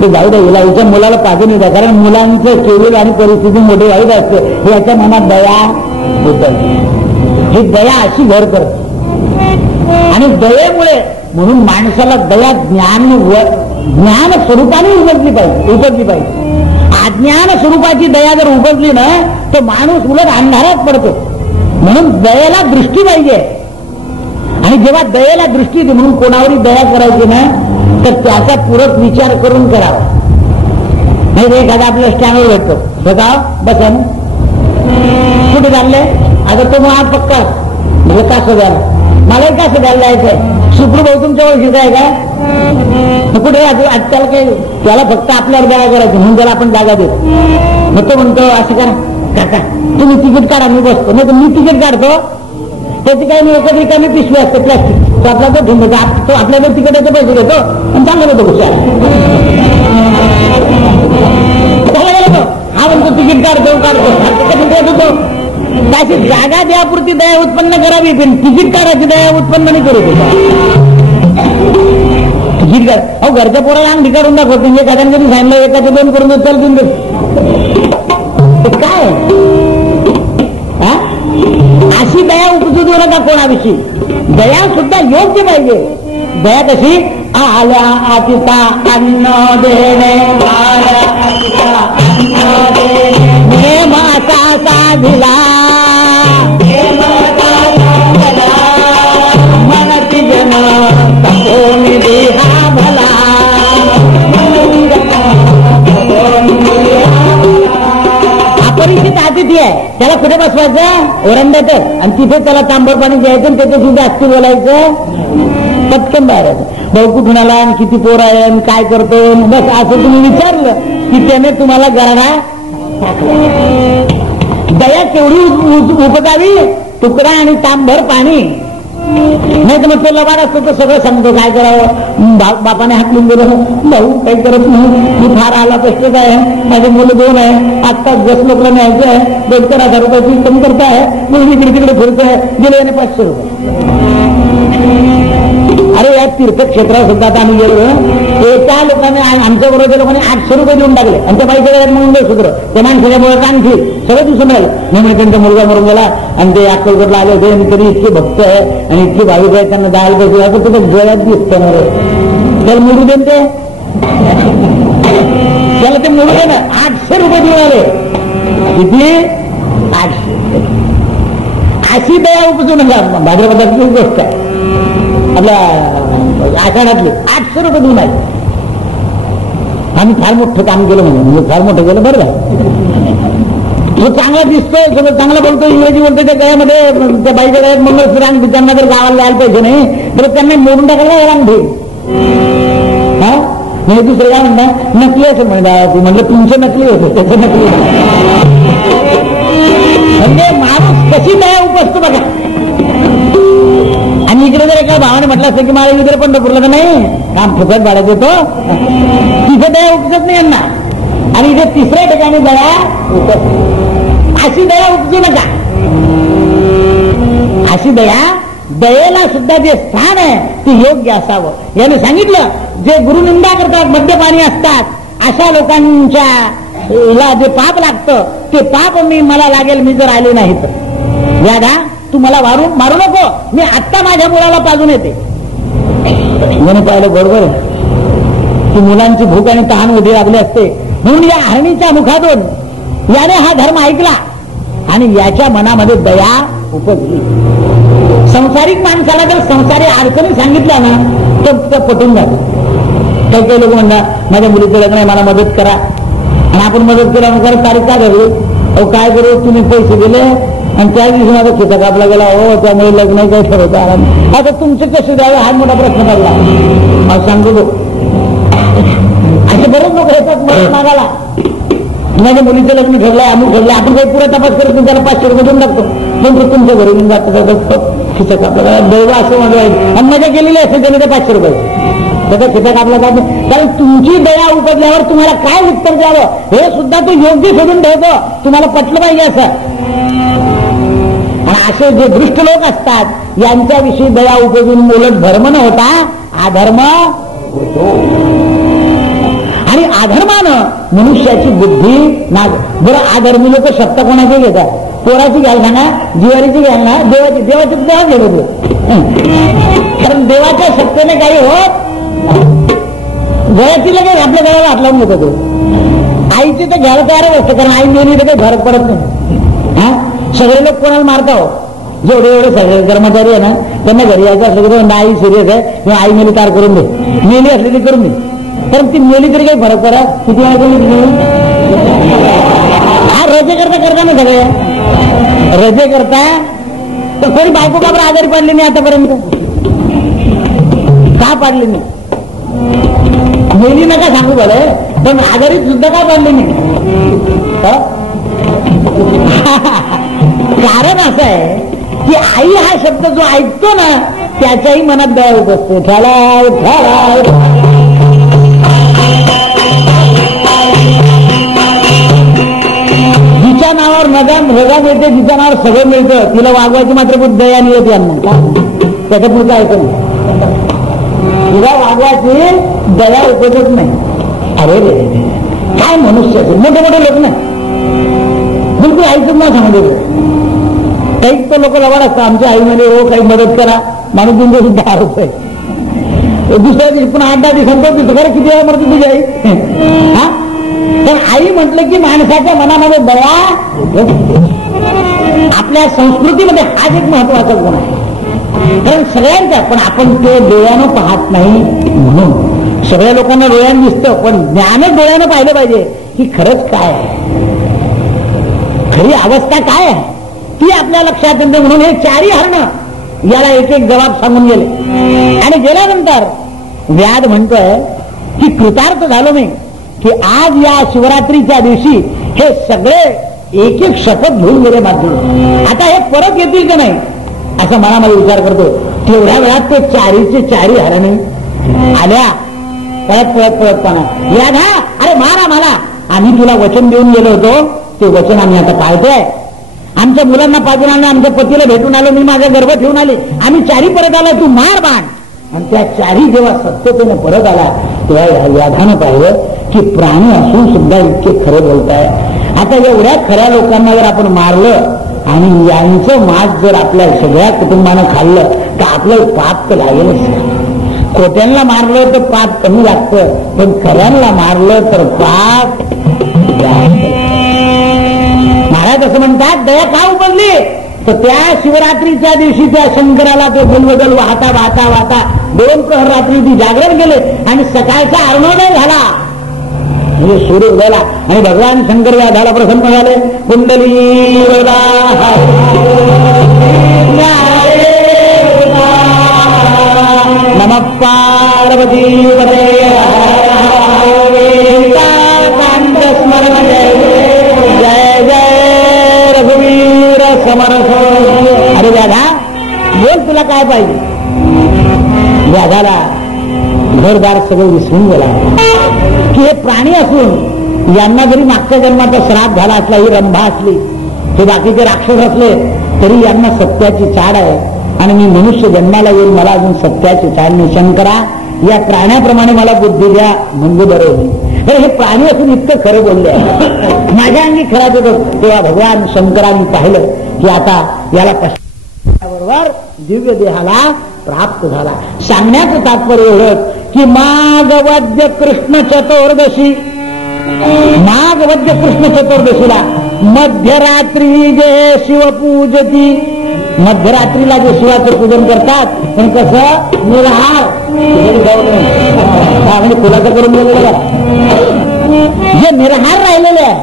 ते जाऊ दे हिला, हिच्या मुलाला पाजून येतं. कारण मुलांचं शेड्यूल आणि परिस्थिती मोठी वाईट असते. याच्या मनात दया होत. ही दया अशी घर करते आणि दयेमुळे म्हणून माणसाला दया ज्ञान स्वरूपाने उपजली पाहिजे. अज्ञान स्वरूपाची दया जर उपजली ना तर माणूस उलट अंधारात पडतो. म्हणून दयेला दृष्टी पाहिजे. आणि जेव्हा दयेला दृष्टी येते म्हणून कोणावरही दया करायची ना तर त्याचा पूरक विचार करून करावा. नाही एखादा आपल्या स्टँडवर भेटतो, स्वतः बसा कुठे चालले, आता तो मग आज पक्का म्हणजे का सगळ्याला मला का सगळ्याला जायचंय, सुप्रभाऊ तुमच्या ओळखीच आहे का, कुठे त्याला काही त्याला फक्त आपल्यावर दया करायची म्हणून त्याला आपण जागा देतो. मग तो म्हणतो असं करा काका तुम्ही तिकीट काढा मी बसतो. नाही तर मी तिकीट काढतो, त्याची काही नाही एका ठिकाणी पिशवी असते प्लास्टिक, तो आपला तो ठेवून देतो, तो आपल्याला तिकीटाचे पैसे देतो आणि चांगला देतो हुशार. हा म्हणतो तिकीट काढतो त्याची जागा द्यापुरती दया उत्पन्न करावी, पण तिकीट काढायची दया उत्पन्न नाही करू तिकीट काढ. अहो घरच्या पोराला अंगठी काढून दाखवत म्हणजे एखाद्याने कधी सांगितलं एकाचे 2 करून चल देऊन काय अशी दया उपजू देऊ नका कोणाविषयी. दया सुद्धा योग्य पाहिजे. दया कशी आल्या आतिता अन्न देणे माता साधिला मनती जन तपोनी देहा भला. अपरिचित अतिथी आहे त्याला कुठे बसवायचं ओरंड्यात आणि तिथे त्याला तांबर पाणी द्यायचं आणि त्याच्या सुद्धा अस्थि बोलायचं पटकन बाहेर. भाऊ कुठून आला आणि किती पोर आहे आणि काय करतो बस असं तुम्ही विचारलं की त्याने तुम्हाला गराडा. दया केवढी उपजावी, तुकडा आणि तांबर पाणी. नाही तर मग तो लबाड असतो तर सगळं सांगतो काय करावं. बापाने हाकलून गेलं, भाऊ काही करत नाही, मी फार आला कष्टच आहे, माझे मुलं 2 आहे, आत्ता 10 लोकांना न्यायचं आहे, 2,000 रुपयाची कमी करता आहे, मग इकडे तिकडे फिरत आहे, गेले याने 500 रुपये. अरे या तीर्थक्षेत्रात सुद्धा आता आम्ही गेलो, त्या लोकांनी आमच्या बरोबर लोकांनी 800 रुपये देऊन टाकले आणि त्या बाईकडे म्हणून सुद्धा त्या माणसाच्या मुळे आणखी सगळं दिसून राहिलं. नाही त्यांचा मुलगा मरून गेला आणि ते अक्कलकोटला आले होते आणि तरी इतके भक्त आहे आणि इतके भाविक आहे त्यांना जायला पाहिजे असं तुझं डोळ्यात दिसतं ना रे. त्याला मिळू दे ते, त्याला ते मिळू दे ना. 800 रुपये देऊन आले. किती 800. अशी दया उपजू नका. भाद्रपदाची गोष्ट आहे आपल्या आषाढातली 800 रुपये देऊन आहे. आम्ही फार मोठं काम केलं म्हणून फार मोठं केलं बरं आहे. तो चांगला दिसतोय, सगळं चांगला बोलतोय, इंग्रजी बोलतोय, त्या गळ्यामध्ये त्या बाईच्या गळ्यात मंगळसूत्र आणि त्यांना जर गावाला जायला पाहिजे नाही तर त्यांना मोडून टाकायला रांग ठेव. हा म्हणजे दुसरं काय म्हणतात नकली असं म्हणतात. म्हटलं तुमचं नकली होतं त्याचं नकली. म्हणजे माणूस कशी दया उपजतो बघा. आणि इकडे जर एका भावाने म्हटलं असतं की मला इकडे पंढरपूरला तर नाही काम फुकट भाडा देतो, तिथे दया उपजत नाही यांना. आणि इथे 3ऱ्या ठिकाणी दया उपजत. अशी दया उपजू नका. अशी दयेला सुद्धा जे स्थान आहे ते योग्य असावं. याने सांगितलं जे गुरुनिंदा करतात, मद्यपानी असतात अशा लोकांच्या जे पाप लागतं ते पाप मला लागेल मी जर आले नाही तर. यादा तू मला मारू नको, मी आत्ता माझ्या मुलाला पाजून येते. म्हणून पाहिलं बरोबर की मुलांची भूक आणि तहान उभी लागली असते म्हणून या हरणीच्या मुखातून याने हा धर्म ऐकला आणि याच्या मनामध्ये दया उपजली. संसारिक माणसाला जर संसारी अडचणी सांगितल्या ना तर पटून जातो. काही लोक म्हणतात माझ्या मुलीचं लग्न आहे मला मदत करा आणि आपण मदत केल्यानंतर तारीख का धरली. अहो काय करू, तुम्ही पैसे दिले आणि त्या दिवशी माझा खिसा कापला गेला. हो, त्यामुळे लग्न काही ठरवता आला नाही. आता तुमचे कसे द्यावे हा मोठा प्रश्न पडला. मला सांगतो तो असे बरेच लोक येतात मदत मागायला. माझ्या मुलीचं लग्न ठरलंय, आम्ही ठरलंय, आपण काही पुरा तपास करत नाही, त्याला 500 रुपये देऊन टाकतो. पण तो तुमच्या घरी येऊन जातो, खिसा कापला दैव असं माझं आहे. आणि मजा केलेली असेल त्याने ते 500 रुपये त्याचा खिसा कापला जातो. कारण तुमची दया उपजल्यावर तुम्हाला काय उत्तर द्यावं हे सुद्धा तो योग्य शोधून ठेवतो. तुम्हाला पटलं पाहिजे असं. आणि असे जे दृष्ट लोक असतात यांच्याविषयी दया उपजून उलट धर्म न होता अधर्म होतो. आणि अधर्मानं मनुष्याची बुद्धी नाग. बरं, अधर्मी लोक शब्द कोणाचे घेतात? पोराची घ्याल ना, जिवारीची घ्याल ना, देवाची देवा घेत होते. कारण देवाच्या शक्तीने काही होत घराची लगेच आपल्या घराला हात लावून घेत होतो. आईची तर घ्यायला तयारच असते, कारण आई नेली तर काही फरक पडत नाही. हा, सगळे लोक कोणाला मारता हो? जेवढे एवढे सगळे कर्मचारी आहे ना त्यांना घरी यायचं असलं की आई सिरियस आहे किंवा आई मेली तार करून दे, मेली असली ती करून दे. कारण ती मेली तरी काही फरक पडा. किती वेळा हा रजे करता ना सगळे रजे करता. तर कोणी बायको का बरं आजारी पडली नाही आतापर्यंत? का पाडली नाही? मेली नका सांगू बरं, पण आजारी सुद्धा का पाडली नाही? कारण असं आहे की आई हा शब्द जो ऐकतो ना त्याच्याही मनात दया होत असते. ठराव ठराव जिच्या नावावर रजा मिळते, जिच्या नावावर सगळं मिळतं, तिला वागवायची मात्र खूप दया नाही येते. त्याच्या पुढचं ऐकून तिला वागवायची दया उपजत नाही. अरे रे काय मनुष्य असेल, मोठे मोठे लोक ना बिलकुल ऐकून नाही सांगितलं. काहीच तो लोक लवाड असतात. आमच्या आई मध्ये हो काही मदत करा, माणूस तुमचे 10 रुपये. दुसऱ्या दिवशी पुन्हा 8-10 दिवसांपर्यंत खरं किती वेळा मरते तुझी आई? हा, पण आई म्हटलं की माणसाच्या मनामध्ये दया. आपल्या संस्कृतीमध्ये हाच एक महत्वाचा गुण आहे. कारण सगळ्यांचा, पण आपण ते डोळ्यानं पाहत नाही म्हणून. सगळ्या लोकांना डोळ्यानं दिसतं, पण ज्ञानच डोळ्यानं पाहिलं पाहिजे की खरंच काय आहे, खरी अवस्था काय आहे ती आपल्या लक्षात येते. म्हणून हे 4ही हरणं याला एक एक जबाब सांगून गेले. आणि गेल्यानंतर व्याध म्हणतोय की कृतार्थ झालो मी की आज या शिवरात्रीच्या दिवशी हे सगळे एक एक शपथ घेऊन गेले मात्र आता हे परत येतील का नाही असं मनामध्ये विचार करतो. तेवढ्या वेळात ते 4हीचे 4ही हरणे आल्या पळत पळत पळतपणा. व्याधा, अरे मारा मला, आम्ही तुला वचन देऊन गेलो होतो ते वचन आम्ही आता पाळतोय. आमच्या मुलांना पाजून आणलं, आमच्या पतीला भेटून आलो, मी माझा गर्भ ठेवून आले, आम्ही 4ही परत आला, तू मार बाण. आणि त्या 4ही जेव्हा सत्यतेने परत आला तेव्हा व्याधानं पाहिलं की प्राणी असून सुद्धा इतके खरे बोलताय. आता एवढ्या खऱ्या लोकांना जर आपण मारलं आणि यांचं मांस जर आपल्या सगळ्या कुटुंबानं खाल्लं तर आपलं पाप तर लागेलच. खोट्यांना मारलं तर पाप कमी लागतं, पण खऱ्यांना मारलं तर पाप जास्त. महाराज असं म्हणतात दया का उपजली तर त्या शिवरात्रीच्या दिवशी त्या शंकराला तो गुलबदल वाहता वाहता वाहता 2 प्रहर रात्री ती जागरण केले आणि सकाळचा अरुणोदय झाला म्हणजे सूर्य उदयाला आणि भगवान शंकर व्याधाला प्रसन्न झाले. कुंडली नमः पार्वती जय जय रघुवीर समर्थ. अरे व्याधा बोल तुला काय पाहिजे. व्याधाला घरदार सगळं विसरून गेला की हे प्राणी असून यांना जरी मागच्या जन्माचा श्राप झाला असला, ही रंभा असली, हे बाकीचे राक्षस असले तरी यांना सत्याची चाड आहे आणि मी मनुष्य जन्माला येऊन मला अजून सत्याची चाड नाही. शंकरा या प्राण्याप्रमाणे मला बुद्धी द्या म्हणजे बरं होईल. तर हे प्राणी असून इतकं खरं बोलले माझ्या अंगी खराच होतं. तेव्हा भगवान शंकरांनी पाहिलं की आता याला बरोबर दिव्य देहाला प्राप्त झाला. सांगण्याचं तात्पर्य एवढंच की माघवद्य कृष्ण चतुर्दशी, माघवद्य कृष्ण चतुर्दशीला मध्यरात्री जे शिवपूजती, मध्यरात्रीला जे शिवाचं पूजन करतात पण कसं निराहार म्हणजे खुलासा करून गेलेलं जे निराहार राहिलेले आहे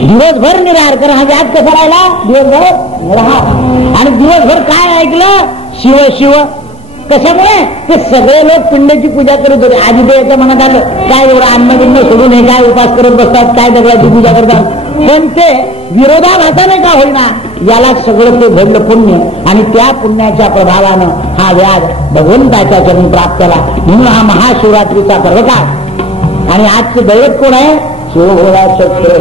दिवसभर निराहार कर. हा व्याज कसा राहिला? दिवसभर निराहार. आणि दिवसभर काय ऐकलं? शिव शिव. कशामुळे? ते सगळे लोक पिंडची पूजा करत होते. आधी ते याचं म्हणत आलं काय एवढं अन्न बिन्न सोडून हे काय उपास करत बसतात, काय दगडाची पूजा करतात. पण ते विरोधाभासाने का होईना याला सगळं ते घडलं पुण्य. आणि त्या पुण्याच्या प्रभावानं हा व्याज भगवंताच्या चरणी प्राप्त झाला. म्हणून हा महाशिवरात्रीचा पर्वकाळ. आणि आजचे दैवत कोण आहे? शिवभोळा चक्र